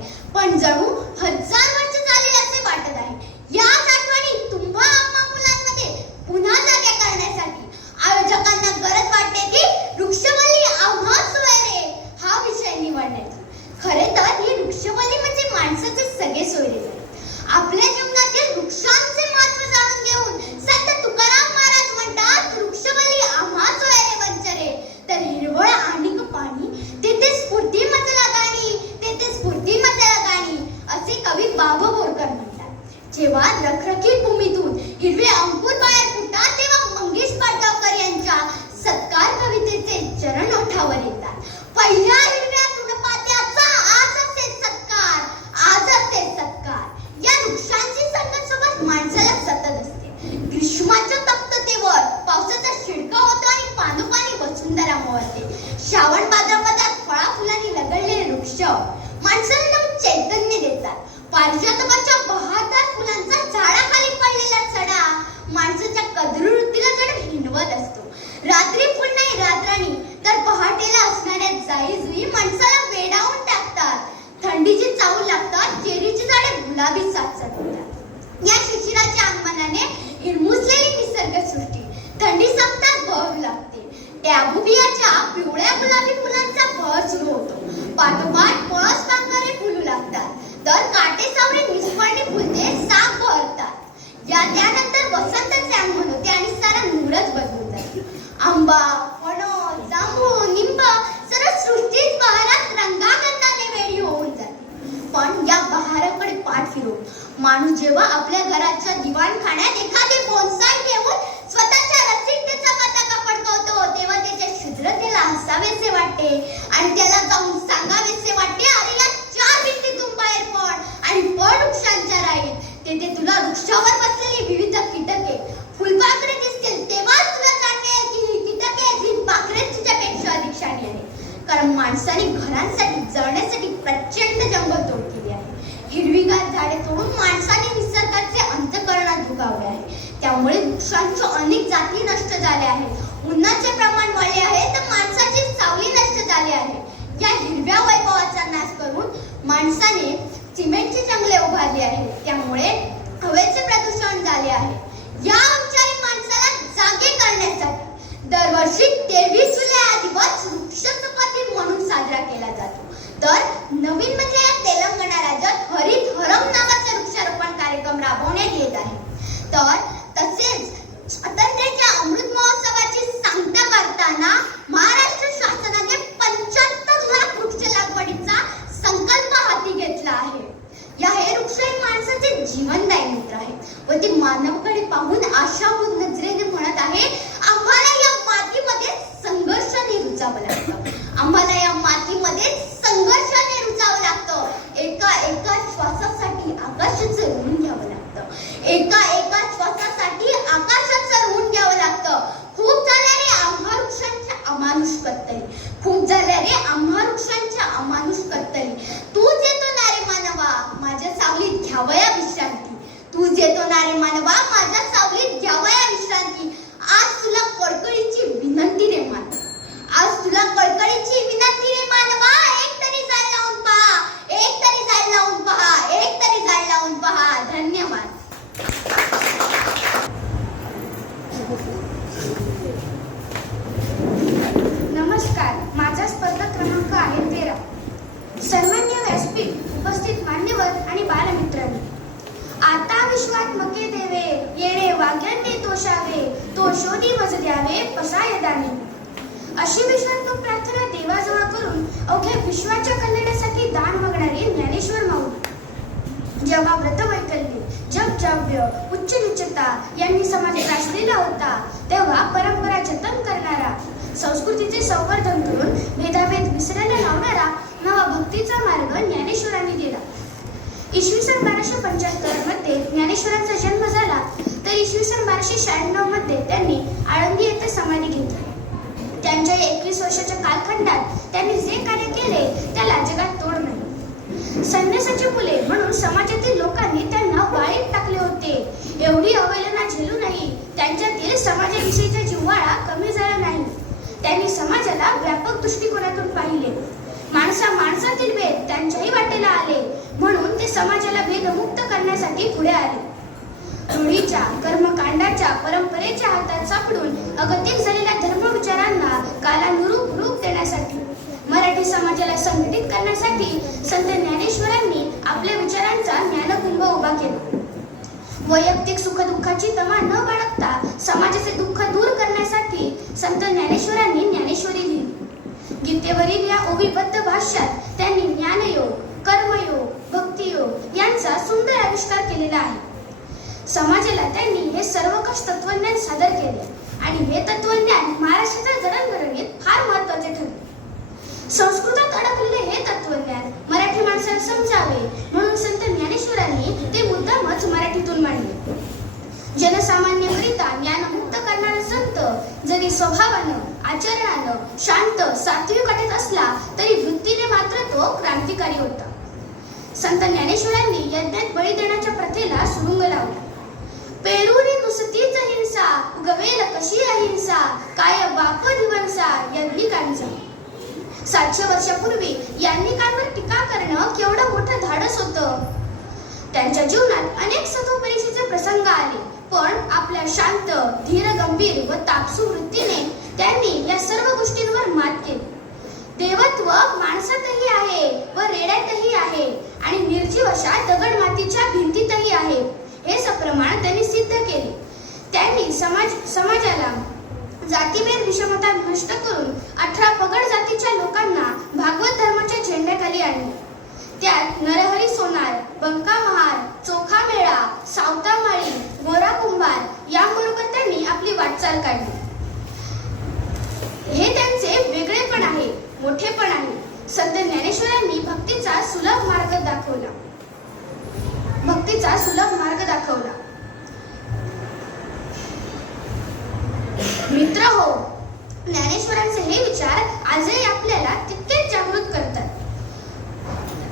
रखरखीत भूमीतून हिरवे अंकुर बाहेर फुटतात तेव्हा मंगेश पाटगावकर यांच्या सत्कार कवितेचे चरण ओठावर येतात. पहिल्या हिरव्या तुडपात्याचा आज असे सत्कार, आज असे सत्कार. या वृक्षांची संगत सोबत माणसाला सतत असते. ग्रीष्माच्या तप्ततेवर पावसाचा शिडकाव होतो आणि पानोपानी वसुंधरा मोहरते. श्रावण भाद्रपदात फळा फुलांनी लगडलेले वृक्ष माणसाला नवीन चैतन्य देतात. पारिजातकाच्या बहारदार फुलांचा झाडाखाली पडलेला सडा माणसाच्या कदरवृत्तीला जण हिंडवत असतो. रात्री फुल नाही रात्राणी तर पहाटेला असणाऱ्या जाई जुई माणसाला वेडावून टाकतात. थंडीची चाहूल लागतात, चेरीची झाडे गुलाबी साथ चढवतात. या शिशिराच्या आगमनाने हिरमुसलेली निसर्गसृष्टी थंडी संपताच बहरू लागते. टॅबुबियाच्या पिवळ्या गुलाबी फुलांचा बहर सुरू होतो. पाठोपाठ पळस पांघरे फुलू लागतात, तर काटे सावरे निष्फळणी फुलते साप बहरतात. त्यानंतर वसंताचे आगमन होते आणि सारा नूरच बदलून जाते. आंबा, फणस, जांभूळ, निंब सर्व सृष्टीच बहारात रंगागंधाने वेडी होऊन जाते. पण या बहाराकडे पाठ फिरवून माणूस जेव्हा आपल्या घराच्या दिवाणखान्यात एखादे बोन्साई ठेवून स्वतःच्या रसिकतेचा पताका फडकवतो तेव्हा त्याच्या शुद्रतेला हसावेसे वाटते आणि त्याला जाऊन सांगावेसे वाटते, अरे या 4 भिंतीतून बाहेर पड आणि पड वृक्षांच्या राईत. तेथे तुला वृक्षावर बसलेली विविध कीटके, फुलपाखरे दिसतील. तेव्हाच तुला जाणवेल की ही कीटके, ही पाखरे तुझ्यापेक्षा अधिक शाणी आहेत. कारण माणसाने घरांसाठी जळण्यासाठी प्रचंड जंगल तोड केली आहे. हिरवीगार झाडे तोडून माणसाने निसर्गाचे अंतःकरणात झुकावले आहे. त्यामुळे वृक्षांच्या अनेक जाती नष्ट झाल्या आहेत. उन्हाचे प्रमाण वाढले आहे तर माणसाची सावली नष्ट झाली आहे. या हिरव्या वैभवाचा नाश करून माणसाने सिमेंटची जंगले उभारली आहेत. त्यामुळे हवेचे प्रदूषण झाले आहे. या विचारी माणसाला जागे करण्यासाठी दरवर्षी 23 जुलै हा दिवस वृक्ष शपथ म्हणून साजरा केला जातो. तर नवीन म्हणजे या तेलंगणा राज्यात हरित हरम नावाचा वृक्षारोपण कार्यक्रम राबवण्यात येत आहे. तर तसेच स्वातंत्र्याच्या अमृत महोत्सवाची सांगता करताना महाराष्ट्र शासनाने 75 लाख वृक्ष लागवडीचा संकल्प हाती घेतला आहे. हे वृक्ष एक माणसाचे जीवनदायी मित्र आहेत व ते मानवाकडे पाहून आशाभूत नजरेने म्हणत आहे, आम्हाला या मातीमध्ये संघर्षाने रुजावं लागतं. आम्हाला या मातीमध्ये संघर्षाने रुजावं लागतं. एका एका श्वासासाठी आकाशाचं ऋण घ्यावं लागतं. एका एका श्वासासाठी आकाशाचं ऋण घ्यावं लागतं. खूप झाल्या रे आम्हा वृक्षांच्या अमानुष कत्तली, खूप झाल्या रे आम्हा वृक्षांच्या अमानुष कत्तली. तूच येतो ना रे मानवा माझ्या सावलीत घ्यावया विश्रांती. तूच येतो ना रे मानवा माझ्या सावलीत घ्यावया विश्रांती. आज तुला कळकळीची विनंती रे मानवा, आज तुला कळकळीची विनंती रे मानवा. एक तरी झाड लावून पहा, एक तरी झाड लावून पहा, एक तरी झाड लावून पहा. धन्यवाद. नमस्कार, माझा स्पर्धा क्रमांक आहे 13. सन्मान्य व्यासपीठ, उपस्थित मान्यवर आणि बालमित्रांनी, आता विश्वात्मके देवे येणे वाग्यांनी तोषावे, तो शोधी मज द्यावे पसायदाने. अशी विश्वात्मक प्रार्थना देवाजवळ करून अवघ्या विश्वाच्या कल्याणासाठी दान मागणारे ज्ञानेश्वर माऊली. जेव्हा व्रतवैकल्य, जपजाव्य, उच्च निश्चता यांनी समाज ग्रासलेला होता तेव्हा परंपरा जतन करणारा, संस्कृतीचे संवर्धन करून भेदाभेद विसरायला लावणारा नवा भक्तीचा मार्ग ज्ञानेश्वरांनी दिला. इसवी सन 1275 मध्ये ज्ञानेश्वरांचा जन्म झाला तर इसवी सन 1296 मध्ये त्यांनी आळंदी येथे समाधी घेतली. त्यांच्या 21 वर्षाच्या कालखंडात त्यांनी जे कार्य केले त्याला जगात तोड नाही. संन्यासाची फुले म्हणून समाजातील लोकांनी त्यांना वाळीत टाकले होते. एवढी अवहेलना झेलूनही त्यांच्यातील समाजाविषयीचा जिव्हाळा कमी झाला नाही. त्यांनी समाजाला व्यापक दृष्टिकोनातून पाहिले. माणसातील भेद त्यांच्याही वाटेला आले म्हणून ते समाजाला भेदमुक्त करण्यासाठी पुढे आले. रूढीच्या, कर्मकांडाच्या, परंपरेच्या हातात सापडून अगतिक झालेल्या धर्मविचारांना कालानुरूप रूप देण्यासाठी, मराठी समाजाला संघटित करण्यासाठी संत ज्ञानेश्वरांनी आपल्या विचारांचा ज्ञानकुंभ उभा केला. वैयक्तिक सुखदुःखाची तमा न बाळगता समाजाचे दुःख दूर करण्यासाठी संत ज्ञानेश्वरांनी ज्ञानेश्वरी लिहिली. गीतेवरील या ओवीबद्ध भाष्यात त्यांनी ज्ञानयोग, कर्मयोग, भक्तियोग यांचा सुंदर आविष्कार केलेला आहे. समाजाला त्यांनी हे सर्वकष तत्वज्ञान सादर केले आणि हे तत्वज्ञान महाराष्ट्राच्या जडणघडणीत फार महत्वाचे ठरले. संस्कृतात अडकलेले हे तत्वज्ञान मराठी माणसाला समजावे म्हणून संत ज्ञानेश्वरांनी ते मुद्दामच मराठीतून मांडले. जनसामान्यकरिता ज्ञानमुक्त करणारा संत जरी स्वभावानं आचरणानं शांत सात्विक वाटत असला तरी वृत्तीने मात्र तो क्रांतिकारी होता. संत ज्ञानेश्वरांनी यज्ञात बळी देण्याच्या प्रथेला सुरुंग लावला. पेरूनी नुसतीच हिंसा गवेल कशी अहिंसा काय बाप दिवंसा यज्ञिकांचा. 700 वर्षापूर्वी यांनिकांवर टीका करणं केवढं मोठं धाडस होतं. त्यांच्या जीवनात अनेक सतोपरीक्षेचे प्रसंग आले, पण आपल्या शांत धीर गंभीर व तापसू वृत्तीने त्यांनी या सर्व गोष्टींवर मात केली. देवत्व माणसातही आहे व रेड्यातही आहे आणि निर्जीव अशा दगड मातीच्या भिंतीतही आहे हे सप्रमाण त्यांनी सिद्ध केले. त्यांनी समाजाला जातीभेद विषमता नष्ट करून 18 पगड जातीच्या लोकांना भागवत धर्माच्या झेंड्याखाली आणले. त्यात नरहरी सोनार, बंका महार, चोखा मेळा, सावता माळी, मोरा कुंभार यांबरोबर त्यांनी आपली वाटचाल काढली. हे त्यांचे वेगळेपण आहे, मोठेपण आहे. संत ज्ञानेश्वरांनी भक्तीचा सुलभ मार्ग दाखवला. मित्र हो, ज्ञानेश्वरांचे हे विचार आजही आपल्याला तितकेच जागृत करतात.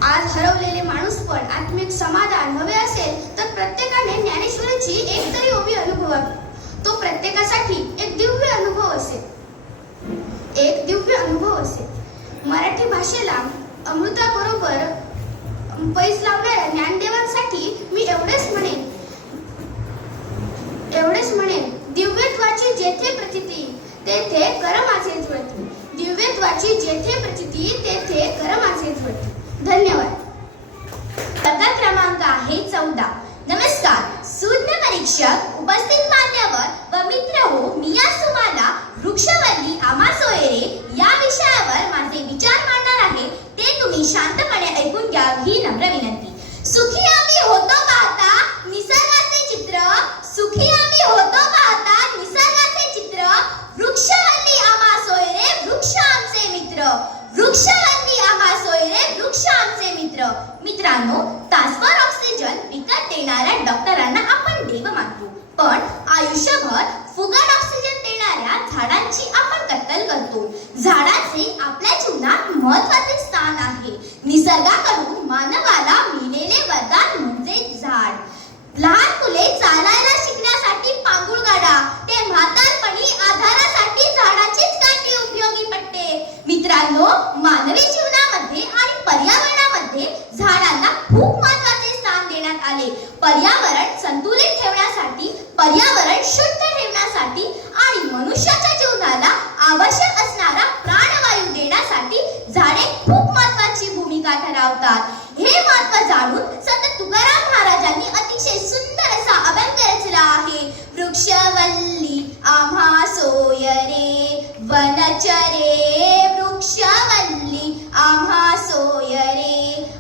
आज हरवलेले माणूसपण आत्मिक समाधान हवे असेल तर प्रत्येकाने ज्ञानेश्वरांची एक तरी ओवी अनुभवावी. तो प्रत्येकासाठी एक दिव्य अनुभव असेल. मराठी भाषेला अमृताबरोबर पैज लावणाऱ्या ज्ञानदेवांसाठी मी एवढेच म्हणेन दिव्यत्वाची जेथे प्रचिती तेथे कर माझे ज्वळती. दिव्यत्वाची जेथे प्रचिती तेथे कर माझे ज्वळती. धन्यवाद. वर्ग क्रमांक आहे 14. नमस्कार सूज्ञ परीक्षक, उपस्थित मान्यवर व मित्र हो, मी आज तुम्हाला वृक्षवल्ली आम्हा सोयरे या विषयावर माझे विचार मांडणार आहे. ते तुम्ही शांतपणे ऐकून घ्या ही नम्र विनंती. सुखी आम्ही होतो पाहता निसर्गाचे चित्र, सुखी आम्ही होतो पाहता निसर्गाचे चित्र. वृक्षवल्ली आम्हा सोयरे वृक्ष आमचे मित्र, वृक्षवल्ली आम्हा सोयरे वृक्ष आमचे मित्र. मित्रांनो, तासभर ऑक्सिजन विकत देणाऱ्या डॉक्टरांना आपण देव मानतो, पण आयुष्यभर फुकट ऑक्सिजन देणाऱ्या झाडांची आपण कत्तल करतो. झाडाचे आपल्या जीवनात महत्त्वाचे स्थान आहे. निसर्गाकडून मानवाला मिळालेले वरदान म्हणजे झाड. लहान मुले चालायला शिकण्यासाठी पांगुळ गाडा, ते म्हातारपणी आधारासाठी झाडाचीच काठी उपयोगी पडते. मित्रांनो, मानवी जीवनामध्ये आणि पर्यावरणामध्ये झाडांना खूप महत्त्वाचे स्थान देण्यात आले. पर्यावरण संतुलित ठेवण्यासाठी, पर्यावरण शुद्ध ठेवण्यासाठी आणि मनुष्याच्या जीवनाला आवश्यक असणारा प्राणवायू देण्यासाठी झाडे खूप महत्त्वाची भूमिका ठरवतात. हे महत्त्व जाणून संत तुकाराम महाराजांनी अतिशय सुंदर असा अभंग रचला आहे. वृक्षवल्ली आम्हा सोयरे वनचरे, वृक्षवल्ली आम्हा सोयरे.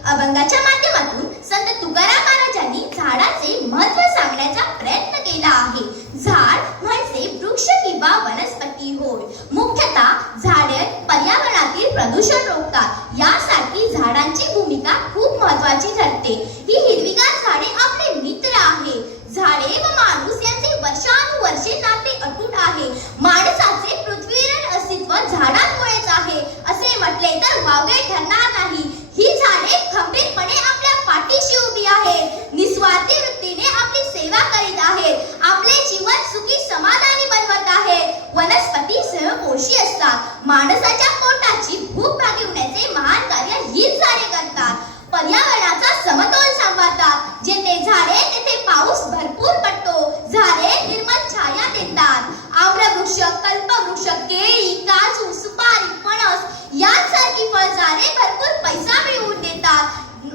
अभंगाच्या माध्यमातून संत तुकाराम महाराजांनी झाडाचे महत्त्व सांगण्याचा प्रयत्न केला आहे. झाड म्हणजे वृक्ष किंवा वनस्पती होय. मुख्यतः झाडे पर्यावरणातील प्रदूषण रोखतात. यासाठी झाडांची भूमिका खूप महत्त्वाची ठरते. ही हिरवीगार झाडे आपले मित्र आहे. झाडे व माणूस यांचे वर्षानुवर्षे नाते अतूट आहे. माणसाचे पृथ्वीवर अस्तित्व झाडांमुळेच आहे असे म्हटले तर वावगे ठरणार नाही. ही झाडे खंबीरपणे आपल्या पाठीशी उभी आहेत. निस्वार्थी वृत्तीने आपली सेवा करीत आहेत. आपले जीवन सुखी समाधानी बनवत आहेत. वनस्पती स्वयंपोषी असतात. माणसाच्या पोटाची भूक भागवण्याचे महान कार्य हीच झाडे करतात. पर्यावरणाचा समतोल सांभाळतात. जेथे झाडे तेथे पाऊस भरपूर पडतो. झाडे निर्मल छाया देतात. आम्रवृक्ष, कल्पवृक्ष, केळी, काजू, सुपारी, फणस यांसारखी फळझाडे भरपूर पैसा मिळवून देतात.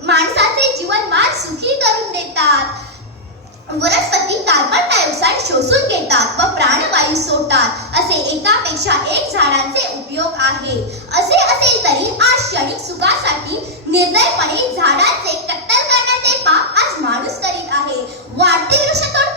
माणसाचे जीवनमान सुखी करून देतात. वनस्पती कार्बन डायऑक्साइड शोषून घेतात व प्राणवायू सोडतात. असे एकापेक्षा एक झाडांचे उपयोग आहे. असे असेल तरी आज क्षणिक सुखासाठी निर्दयपणे झाडांचे कत्तल करण्याचे पाप आज माणूस करीत आहे. वाढती वृक्षतोड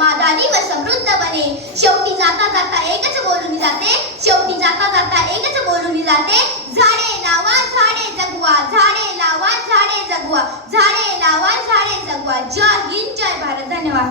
समाधानी व समृद्ध बने. शेवटी जाता जाता एकच बोलून जाते, शेवटी जाता जाता एकच बोलून जाते. झाडे लावा झाडे जगवा, झाडे लावा झाडे जगवा, झाडे लावा झाडे जगवा. जय हिंद जय भारत. धन्यवाद.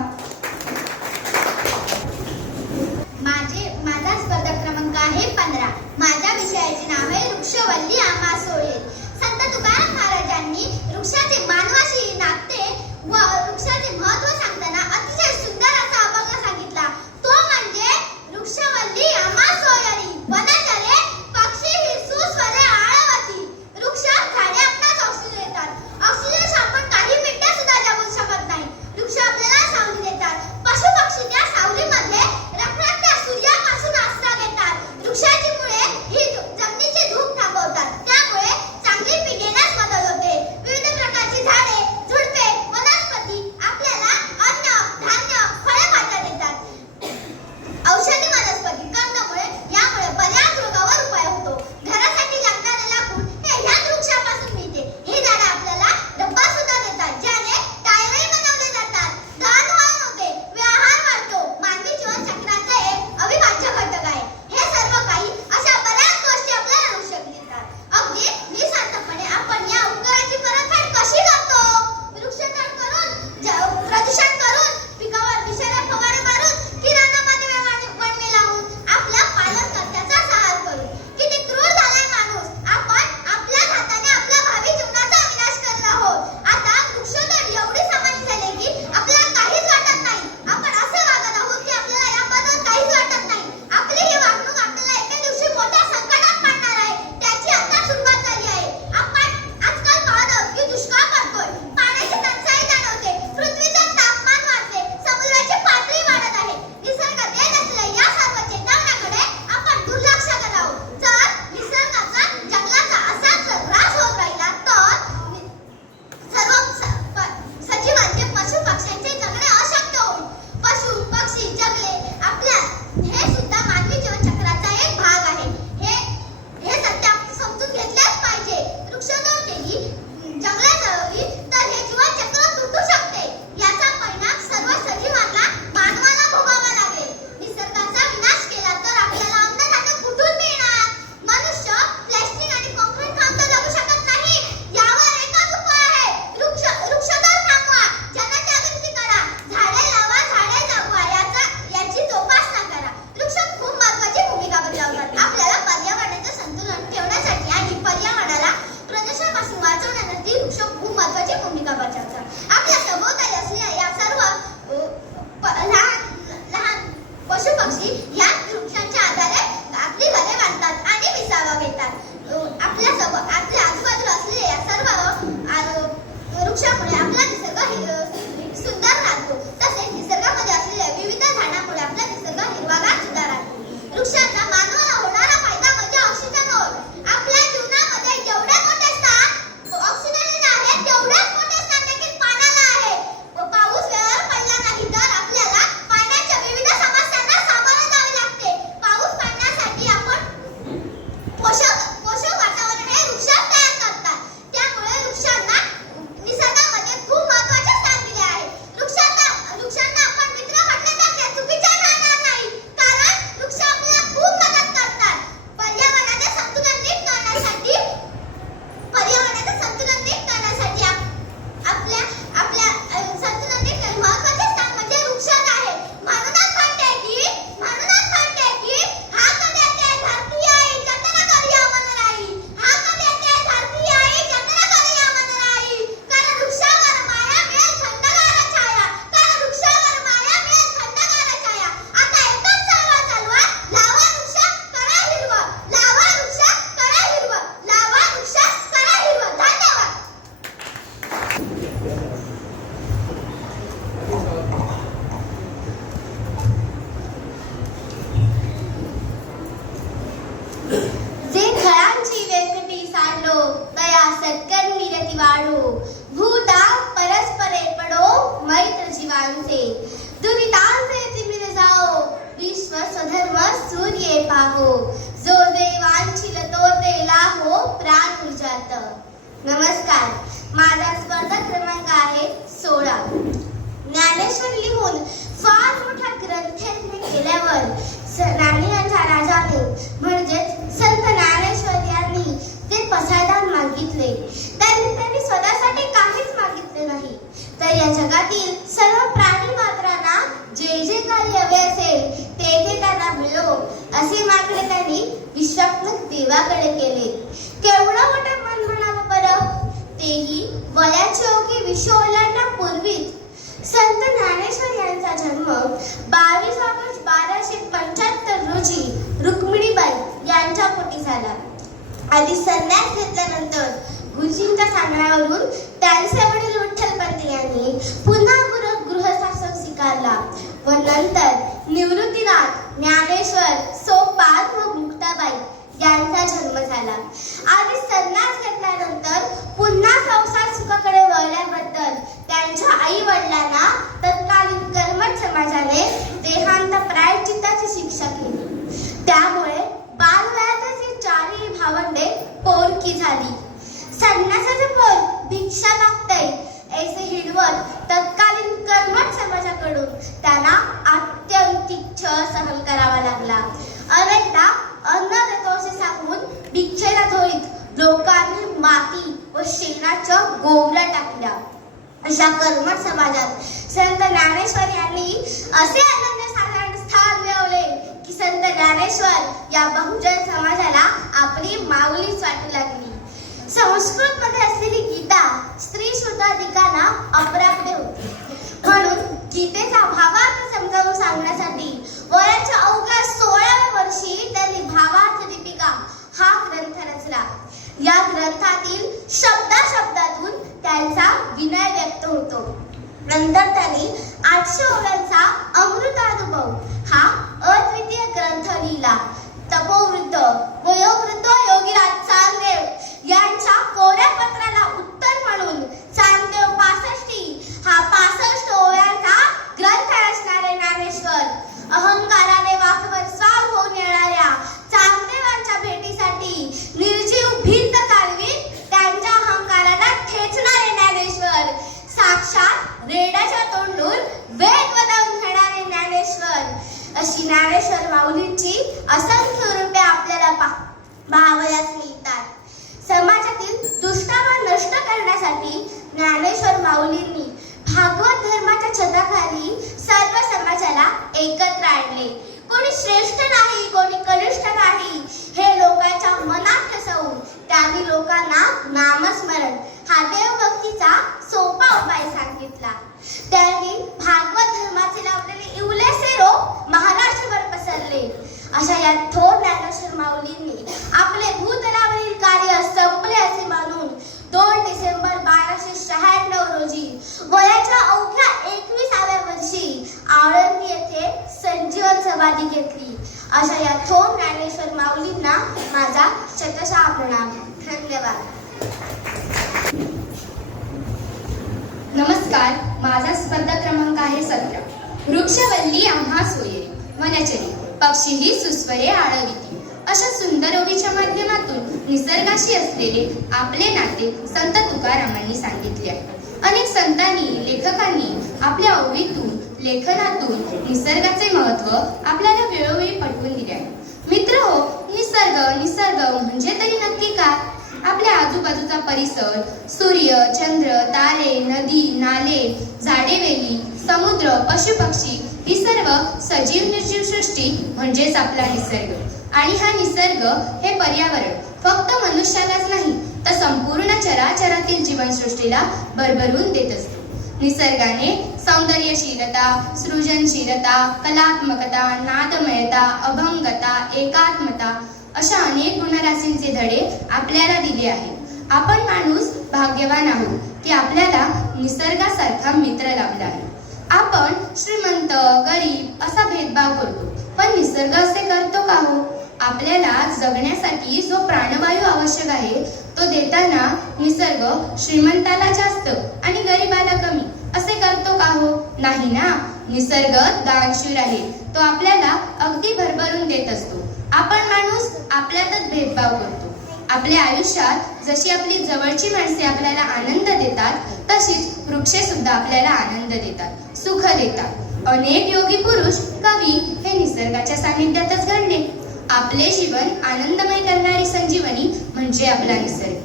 माझा स्पर्धा क्रमांक आहे 15. माझ्या विषयाचे नाव आहे वृक्षवल्ली आम्हा सोये. संत तुकाराम महाराजांनी वृक्षाचे मानवाशी नाते व वृक्षाचे महत्त्व सांगताना अतिशय सुंदर असा अभंग सांगितला. तो म्हणजे वृक्षवल्ली आम्हा सोयरी, वनचरे पक्षी हिरसू स्वरे आळवती. वृक्ष झाडे आपणास ऑक्सिजन देतात. ऑक्सिजन आपण काही मिनिटं सुद्धा जगू शकत नाही. वृक्ष आपल्याला सावली देतात. पशु पक्षी त्या सावलीमध्ये रखरखत्या सूर्यापासून आश्रय घेतात. वृक्षाची मुळे ही जमिनीची धूप थांबवतात. त्यामुळे चांगली पीक येण्यास मदत होते. विविध प्रकारची झाडे, झुडपे, वनस्पती आपल्याला अन्न, धान्य, फळभाज्या देतात. औषधी वनस्पती, कंदमुळे यामुळे बऱ्याच रोगावर उपाय होतो. घरासाठी लागणारे लाकूड हे ह्याच वृक्षापासून मिळते. हे झाडे आपल्याला डब्बा सुद्धा देतात, ज्याने टायरही बनवले जातात. दळणवळण होते, व्यवहार वाढतो. मानवी जीवन चक्राचा एक अविभाज्य घटक आहे. हे सर्व काही अशा बऱ्याच गोष्टी आपल्याला वृक्ष देतात. अगदी निःस्वार्थपणे आपण या उपकाराची परतफेड कशी करतो? वृक्षतोड करून, प्रदूषण करून, पिकावर विषारी फवारे मारून, किराणामध्ये वणवे लावून, आपल्या पालनकर्त्याचा सहार करून. किती क्रूर झालाय माणूस. आपण आपल्याच हाताने आपल्या भावी जीवनाचा विनाश करत आहोत. आता वृक्षतोड एवढी सामान्य झाली की आपल्याला काहीच वाटत नाही. आपण असे वागत आहोत की आपल्याला याबद्दल काहीच वाटत नाही. आपली ही वागणूक आपल्याला एके दिवशी मोठ्या संकटात पाडणार आहे. त्याची आता सुरुवात झाली आहे. आपण आजकाल पाहत आहोत की दुष्काळ पडतोय, पाण्याची टंचाई जाणवते, पृथ्वीचं तापमान वाढते, समुद्राची पातळी वाढत आहे. निसर्ग देत असलेल्या या सर्व चेतावण्याकडे आपण दुर्लक्ष करत आहोत. जर निसर्गाचा, जंगलाचा असाच जर ऱ्हास होत राहिला तर सर्व सजीवांचे, पशु पक्ष्यांचे जगणे अशक्य होईल. पशु पक्षी जगले आपल्या हे सुद्धा मानवी जीवनचक्राचा एक भाग आहे. हे सत्य आपण समजून घेतलेच पाहिजे. वृक्षतोड केली, जंगले जळवली तर हे जीवनचक्र तुटू शकते. याचा परिणाम सर्व सजीवांना, मानवाला भोगावा लागेल. निसर्गाचा विनाश केला तर आपल्याला अन्नधान्य कुठून मिळणार? मनुष्य प्लास्टिक आणि काँक्रीट खाऊन तर जगू शकत नाही. यावर एकच उपाय आहे, वृक्षतोड थांबवा, जनजागृती करा, झाडे लावा झाडे जगवा, याची जोपासना करा. वृक्ष खूप महत्त्वाची भूमिका बजावतात. आपल्याला पर्यावरणाचे संतुलन ठेवण्यासाठी आणि पर्यावरणाला प्रदूषणापासून वाचवण्यासाठी वृक्ष खूप महत्त्वाची भूमिका बजावतात. आपल्या सभोवताली असलेल्या या सर्व लहान पशु पक्षी या वृक्षांच्या आधारे आपली घरे बांधतात आणि विसावा घेतात. आपल्या आजूबाजूला असलेल्या या सर्व वृक्षामुळे आपला निसर्ग सुंदर राहतो. तसेच निसर्गामध्ये असलेल्या विविध झाडांमुळे आपला निसर्ग हिरवागार सुद्धा राहतो. वृक्षांचा मानवाला होणारा फायदा म्हणजे ऑक्सिजन होय. आपल्या जीवनामध्ये जेवढे मोठे स्थान ऑक्सिजनला आहे, तेवढेच मोठे स्थान देखील पाण्याला आहे. पाऊस वेळेवर पडला नाही तर आपल्याला पाण्याच्या विविध समस्यांना सामोरे जावे लागते. पाऊस पडण्यासाठी आपण पोषक वातावरण हे वृक्ष तयार करतात. त्यामुळे वृक्षांना निसर्गामध्ये खूप महत्त्वाचे स्थान दिले आहे. वृक्षांना आपण मित्र म्हटले तर ते चुकीचे राहणार नाही, कारण वृक्ष आपल्याला खूप मदत करतात. पर्यावरणाचे संतुलन नीट करण्यासाठी आपल्या संतुलन नीट करणे महत्त्वाचे स्थान म्हणजे वृक्षात आहे. म्हणूनच म्हणते की हा कधी येते धरती आई जतन करिया मन राई, हा कधी येते धरती आई जतन करिया मन राई. कारण वृक्षावर माया मिळेल थंडगार छाया, कारण वृक्षावर माया मिळेल थंडगार छाया. आता एकच चळवळ चालवा, लावा वृक्ष करा हिरवं, लावा वृक्ष करा हिरवं, लावा वृक्ष करा हिरवं. धन्यवाद. जे फळांची वेलकटी साडलो, तया सत्कर्मी रती वाढो. भूता परस्परे पडो, मैत्र जीवांचे. दुरितांचे तिमिर जाओ, विश्व स्वधर्म सूर्ये पाहो. जो देवांची लतोते लाहो, प्राण उजात. नमस्कार. माझा स्पर्धा क्रमांक आहे 16. ज्ञानेश्वर लिहून फार मोठा ग्रंथ केल्यावर नाणियांच्या राजाने म्हणजेच संत ज्ञानेश्वर यांनी ते पसायदान मागितले. त्यांनी स्वतःसाठी काहीच मागितले नाही, तर या जगातील सर्व प्राणी मात्रांना जे जे काही हवे असेल ते त्यांना मिळो असे मागणे त्यांनी विश्वात्मक देवाकडे केले. केवढं मोठं मन म्हणावं बरं, तेही वयाची ओळखी विश्व ओलांडण्यापूर्वीच. संत ज्ञानेश्वर यांचा जन्म 22 ऑगस्ट 1275 रोजी रुक्मिणीबाई यांच्या पोटी झाला. आधी संन्यास घेतल्यानंतर गुरुजींच्या सांगण्यावरून त्यांचे वडील विठ्ठलपंत यांनी पुन्हा गृहस्थाश्रम स्वीकारला व नंतर निवृत्तीनाथ ज्ञानेश्वर सोपान व मुक्ताबाई यांचा जन्म झाला. आधी संन्यास घेतल्यानंतर पुन्हा संसार सुखाकडे वळल्याबद्दल त्यांच्या आई वडिलांना तत्कालीन कर्मठ समाजाने देहांत प्रायश्चित्ताची शिक्षा केली. त्यामुळे बालवयातच ही चारही भावंडे पोरकी झाली. संन्यासाचे पोर भिक्षा मागतंय ऐसे हिडवत तत्कालीन कर्मठ समाजाकडून त्यांना आत्यंतिक छळ सहन करावा लागला. अनेकदा अन्न देतो असे सांगून भिक्षेला धोईत लोकांनी माती व शेणाच्या गोवऱ्या टाकल्या. अशा कर्मठ समाजात संत ज्ञानेश्वर यांनी असे अनन्यसाधारण स्थान मिळवले की संत ज्ञानेश्वर या बहुजन समाजाला आपली माऊलीच वाटू लागली. संस्कृत मध्ये असलेली गीता स्त्री शुद्धाधिकांना अप्राप्य होती, म्हणून गीतेचा भावार्थ समजावून सांगण्यासाठी वयाच्या अवघ्या 16व्या वर्षी त्यांनी भावार्थ दीपिका हा ग्रंथ रचला. या ग्रंथातील शब्दाशब्दातून त्यांचा विनय व्यक्त होतो. नंतर त्यांनी 800 ओव्यांचा अमृतानुभव हा अद्वितीय ग्रंथ लिहिला. तपोवृद्ध वयोवृद्ध योगीराज चांगदेव यांच्या कोऱ्या पत्राला उत्तर म्हणून चांगदेव 65 हा 65 ओव्यांचा ग्रंथ रचणारे ज्ञानेश्वर अहंकाराने वाकवर स्वार होऊन येणाऱ्या चांगदेवांच्या भेटीसाठी निर्जीव भिंत चालवीत त्यांच्या अहंकाराला ठेचणारे ज्ञानेश्वर, साक्षात रेड्याच्या तोंडून वेद वदवून घेणारे ज्ञानेश्वर, अशी ज्ञानेश्वर माऊलींची असंख्य रूपे आपल्याला पाहावयास मिळतात. समाजातील दुष्टावा नष्ट करण्यासाठी ज्ञानेश्वर माऊलींनी भागवत धर्माच्या छताखाली सर्व समाजाला एकत्र आणले. कोणी श्रेष्ठ नाही, कोणी कनिष्ठ नाही हे लोकांच्या मनात ठसवून त्यांनी लोकांना नामस्मरण हा देवभक्तीचा सोपा उपाय सांगितला. त्यांनी भागवत धर्माचे लावलेले इवलेसे रोग महाराष्ट्रभर पसरले. अशा या थोर ज्ञानेश्वर माऊलींनी आपले भूतलावरील कार्य संपले असे मानून 2 डिसेंबर 1296 रोजी वयाच्या अवघ्या 21व्या वर्षी आळंदी येथे संजीवन समाधी घेतली. अशा या थोर ज्ञानेश्वर माऊलींना माझा शतशः प्रणाम. धन्यवाद. नमस्कार, माझा स्पर्धा क्रमांक आहे 17. वृक्षवल्ली आम्हा सोयरी वनचरी पक्षीही सुस्वरे आळविती. अशा सुंदर ओवीच्या माध्यमातून निसर्गाशी असलेले आपले नाते संत तुकारामांनी सांगितले आहे. अनेक संतांनी, लेखकांनी आपल्या ओवीतून, लेखनातून निसर्गाचे महत्त्व आपल्याला वेळोवेळी पटवून दिले आहे. मित्रहो, निसर्ग म्हणजे तरी नक्की काय? आपल्या आजूबाजूचा परिसर, सूर्य, चंद्र, तारे, नदी, नाले, झाडेवेली, समुद्र, पशुपक्षी ही सर्व सजीव निर्जीव सृष्टी म्हणजेच आपला निसर्ग. आणि हा निसर्ग हे पर्यावरण फक्त मनुष्यालाच नाही तर संपूर्ण चराचरातील जीवनसृष्टीला भरभरून देत असतो. निसर्गाने सौंदर्यशीलता, सृजनशीलता, कलात्मकता, नादमयता, अभंगता, एकात्मता अशा अनेक गुणराशींचे धडे आपल्याला दिले आहेत. आपण माणूस भाग्यवान आहोत की आपल्याला निसर्गासारखा मित्र लाभला आहे. आपण श्रीमंत, गरीब असा भेदभाव करतो, पण निसर्ग असे करतो का हो? आपल्याला जगण्यासाठी जो प्राणवायू आवश्यक आहे तो देताना निसर्ग श्रीमंताला जास्त आणि गरीबाला कमी असे करतो का हो? नाही ना. निसर्ग दानशूर आहे, तो आपल्याला अगदी भरभरून देत असतो. आपण माणूस आपल्यातच भेदभाव करतो. आपल्या आयुष्यात जशी आपली जवळची माणसे आपल्याला आनंद देतात तशीच वृक्षे सुद्धा आपल्याला आनंद देतात. सुख देतात. अनेक योगी पुरुष कवी हे निसर्गाच्या सानिध्यातच घडले. आपले जीवन आनंदमय करणारी संजीवनी म्हणजे आपला निसर्ग.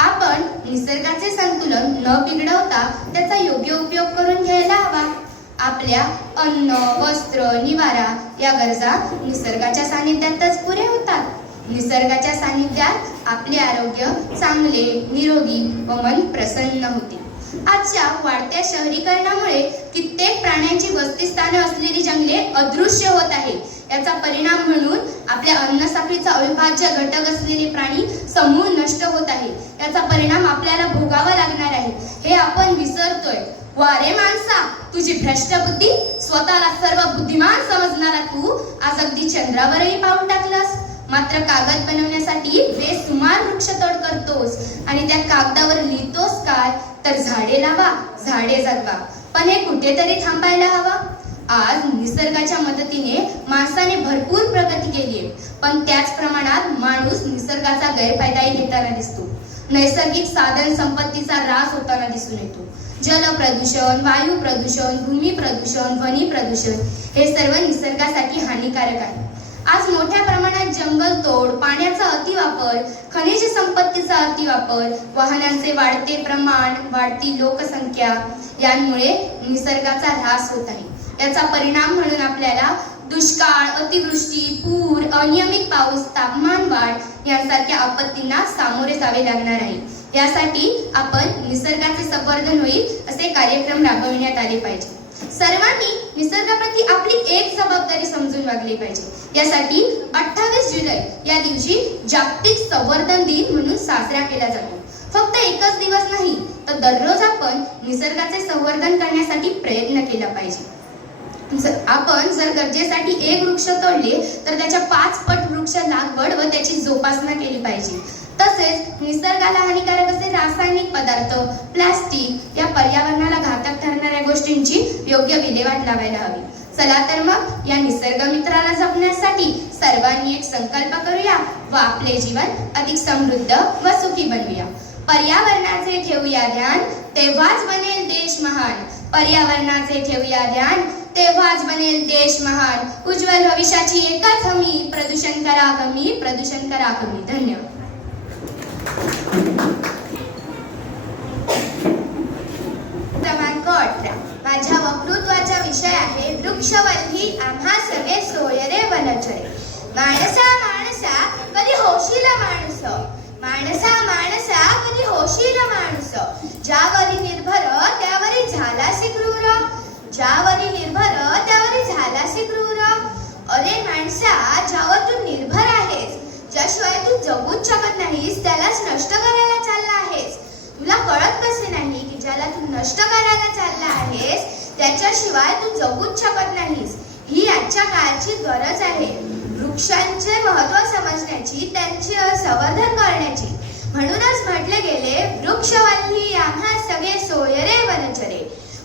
आपण निसर्गाचे संतुलन न बिघडवता त्याचा योग्य उपयोग करून घ्यायला हवा. आपल्या अन्न, वस्त्र, निवारा या गरजा निसर्गाच्या सानिध्यातच पुरे होतात. निसर्गाच्या सानिध्यात आपले आरोग्य चांगले, निरोगी व मन प्रसन्न होते. आजच्या वाढत्या शहरीकरणामुळे कित्येक प्राण्यांची वसतिस्थाने असलेली जंगले अदृश्य होत आहे. याचा परिणाम म्हणून आपल्या अन्नसाखळीचा अविभाज्य घटक असलेले प्राणी समूह नष्ट होत आहे. याचा परिणाम आपल्याला भोगावा लागणार आहे हे आपण विसरतोय. वारे माणसा, तुझी भ्रष्ट बुद्धी, स्वतःला सर्व बुद्धिमान समजणारा तू आज अगदी चंद्रावरही पाऊल टाकलास. मात्र कागद बनवण्यासाठी बेसुमार वृक्षतोड करतोस आणि त्या कागदावर लिहितोस काय तर झाडे लावा, झाडे जगवा. पण हे कुठेतरी थांबायला हवं. आज निसर्गाच्या मदतीने माणसाने भरपूर प्रगती केली आहे, पण त्याच प्रमाणात माणूस निसर्गाचा गैरफायदाही घेताना दिसतो. नैसर्गिक साधन संपत्तीचा ऱ्हास होताना दिसून येतो. जल प्रदूषण, वायू प्रदूषण, भूमी प्रदूषण, ध्वनी प्रदूषण हे सर्व निसर्गासाठी हानिकारक आहे. आज मोठ्या प्रमाणात जंगलतोड, पाण्याचा अतिवापर, खनिज संपत्तीचा अतिवापर, वाहनांचे वाढते प्रमाण, वाढती लोकसंख्या यांमुळे निसर्गाचा ऱ्हास होत आहे. याचा परिणाम म्हणून आपल्याला दुष्काळ, अतिवृष्टी, पूर, अनियमित पाऊस, तापमान वाढ यांसारख्या आपत्तींना सामोरे जावे लागणार आहे. यासाठी आपण निसर्गाचे संवर्धन होईल असे कार्यक्रम राबविण्यात आले पाहिजे. सर्वांनी निसर्गाप्रती आपली एक जबाबदारी समजून वागली पाहिजे. यासाठी 28 जुलै या दिवशी जागतिक संवर्धन दिन म्हणून साजरा केला जातो. फक्त एकच दिवस नाही तर दररोज आपण निसर्गाचे संवर्धन करण्यासाठी प्रयत्न केला पाहिजे. आपण जर गरजेसाठी एक वृक्ष तोडले तर त्याच्या 5 पट वृक्ष लागवड व त्याची जोपासना केली पाहिजे. तसेच निसर्गाला हानिकारक असे रासायनिक पदार्थ, प्लास्टिक या पर्यावरणाला घातक ठरणाऱ्या गोष्टींची योग्य विल्हेवाट लावायला हवी. चला तर मग या निसर्ग मित्राला जपण्यासाठी सर्वांनी एक संकल्प करूया व आपले जीवन अधिक समृद्ध व सुखी बनवूया. पर्यावरणाचे ठेवूया ध्यान, तेव्हाच बनेल देश महान. पर्यावरणाचे ठेवूया ध्यान, तेव्हाच बनेल देश महान. उज्ज्वल भविष्याची एकच हमी, प्रदूषण करा कमी, प्रदूषण करा कमी. धन्यवाद. क्रमांक 18. माझ्या वक्तृत्वाचा विषय आहे वृक्षवल्ली आम्हा सगळे सोयरे वनचरे. माणसा माणसा कधी होशील माणूस, माणसा माणसा कधी होशील माणूस. ज्यावरी निर्भर त्यावरी झालासी क्रूर, ज्यावरी निर्भर त्यावरी झालासी क्रूर. अरे माणसा, ज्यावर तू निर्भर आहेस, ज्याशिवाय तू जगूच शकत नाहीस, त्यालाच नष्ट करायला चालला आहेस. तुला कळत कसे नाही की ज्याला तू नष्ट करायला चालला आहेस त्याच्याशिवाय तू जगूच शकत नाहीस. ही आजच्या काळाची गरज आहे. वृक्षांचे महत्त्व समजण्याची, त्यांचे संवर्धन करण्याची. म्हणूनच म्हटले गेले वृक्षवल्ली आम्हा सगळे सोयरे वनचरे.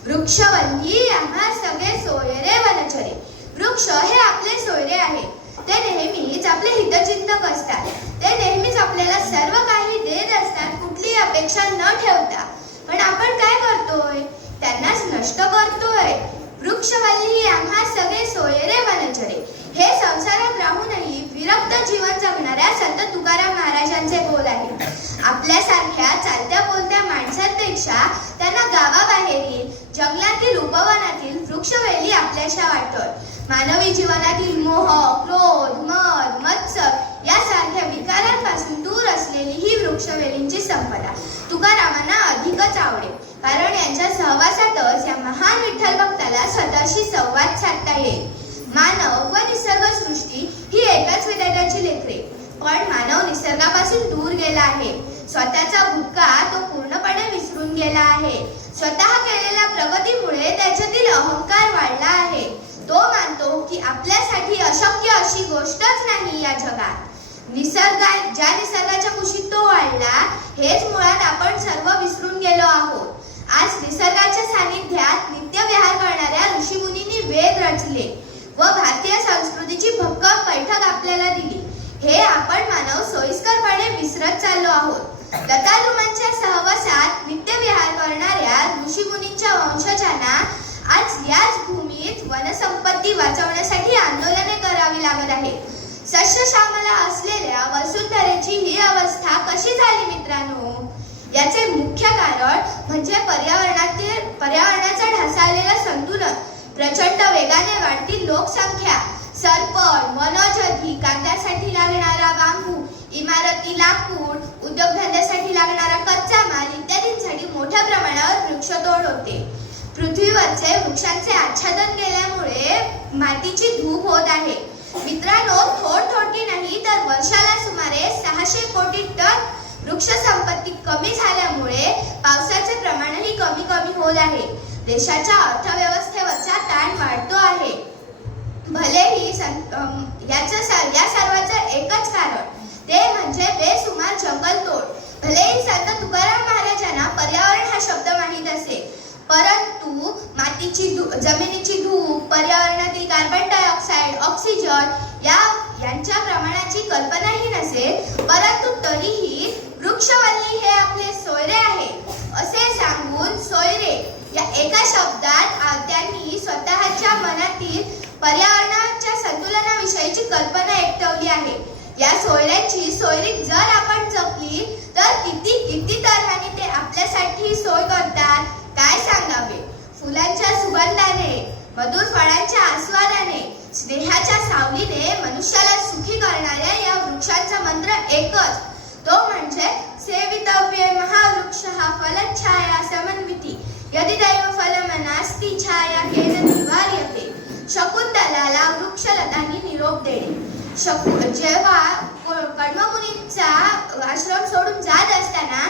वृक्षवल्ली आम्हा सगळे सोयरे वनचरे. वृक्ष हे आपले सोयरे आहेत. ते नेहमीच आपले हितचिंतक असतात. ते नेहमीच आपल्याला सर्व काही देत असतात, कुठलीही अपेक्षा न ठेवता. पण आपण काय करतोय? त्यांनाच नष्ट करतोय. वृक्षवल्ली आम्हा सगळे सोयरे वनचरे हे संसारात राहूनही विरक्त जीवन जगणाऱ्या संत तुकाराम महाराजांचे बोल आहेत. आपल्यासारख्या चालत्या बोलत्या माणसांपेक्षा त्यांना गावाबाहेरील, जंगलातील, उपवनातील वृक्षवेली आपल्याशा वाटतात. मानवी जीवनातील मोह, क्रोध, मद, मत्सर यासारख्या विकारांपासून दूर असलेली ही वृक्षवेलींची संपदा तुकारामांना अधिकच आवडेल. कारण यांच्या सहवासातच या महान विठ्ठल भक्ताला स्वतःशी संवाद साधता येईल. मानव व निसर्गसृष्टी ही एकाच विधात्याची लेकरे. पण मानव निसर्गापासून दूर गेला आहे. स्वतःचा भूतकाळ तो पूर्णपणे विसरून गेला आहे. स्वतः केलेल्या प्रगतीमुळे त्याच्यातील अहंकार वाढला आहे. तो मानतो की आपल्यासाठी अशक्य अशी गोष्टच नाही या जगात. ज्या निसर्गाच्या कुशीत तो वाढला हेच मुळात आपण सर्व विसरून गेलो आहोत. आज निसर्गाच्या सानिध्यात नित्यविहार करणाऱ्या ऋषीमुनींनी वेद रचले व भारतीय संस्कृतीची भक्कम बैठक आपल्याला दिली. हे आपण मानव सोयीस्करपणे विसरत चाललो आहोत. दत्तात्रेयांच्या सहवासात नित्यविहार करणाऱ्या ऋषीमुनींच्या वंशजांना आज याच भूमीत वनसंपत्ती वाचवण्यासाठी आंदोलने करावी लागत आहे. सस्यश्यामला असलेल्या वसुंधरेची ही अवस्था कशी झाली मित्रांनो? याचे मुख्य कारण म्हणजे पर्यावरणाचं ढासळलेलं संतुलन, प्रचंड वेगाने वाढती लोकसंख्या, सरपण, वनौषधी, कांद्यासाठी लागणारा बांबू, इमारती, लाकूड, उद्योगधंद्यासाठी लागणारा कच्चा माल इत्यादींसाठी मोठ्या प्रमाणावर वृक्षतोड होते. पृथ्वीवरचे वृक्षांचे आच्छादन केल्यामुळे मातीची धूप होत आहे. मित्रांनो, थोडकी नाही तर वर्षाला सुमारे 600 कोटी टन वृक्षसंपत्ती कमी झाल्यामुळे पावसाचे प्रमाणही कमी होत आहे. देशाच्या अर्थव्यवस्थेवरचा ताण वाढतो आहे. भलेही या सर्वाचं एकच कारण ते म्हणजे बेसुमार जंगलतोड. भलेही संत तुकाराम महाराजांना पर्यावरण हा शब्द माहीत असेल, परंतु जमिनीची धूप, पर्यावरणातील कार्बन डायऑक्साईड, ऑक्सिजन यांच्या प्रमाणाची कल्पनाही नसेल. परंतु तरीही वृक्षवल्ली हे आपले सोयरे आहे असे सांगून सोयरे या एका शब्दात त्यांनी स्वतःच्या मनातील पर्यावरणाच्या संतुलनाविषयीची कल्पना एकवली आहे. या सोयऱ्यांची सोयरी जर आपण जपली तर किती तऱ्हाने ते आपल्यासाठी सोय करतात काय सांगावे. फुलांच्या सुगंधाने, मधुर फळांच्या आस्वादाने, स्नेहाच्या सावलीने मनुष्याला सुखी करणाऱ्या या वृक्षांचा मंत्र एकच, तो म्हणजे सेवितव्ये महावृक्षः फलच्छाया समन्विती यदि दैव फलमनास्ति छाया केन निवार्यते. शकुंतलाला वृक्षलतांनी निरोप देणे. जेव्हा कडवमुनीचा आश्रम सोडून जात असताना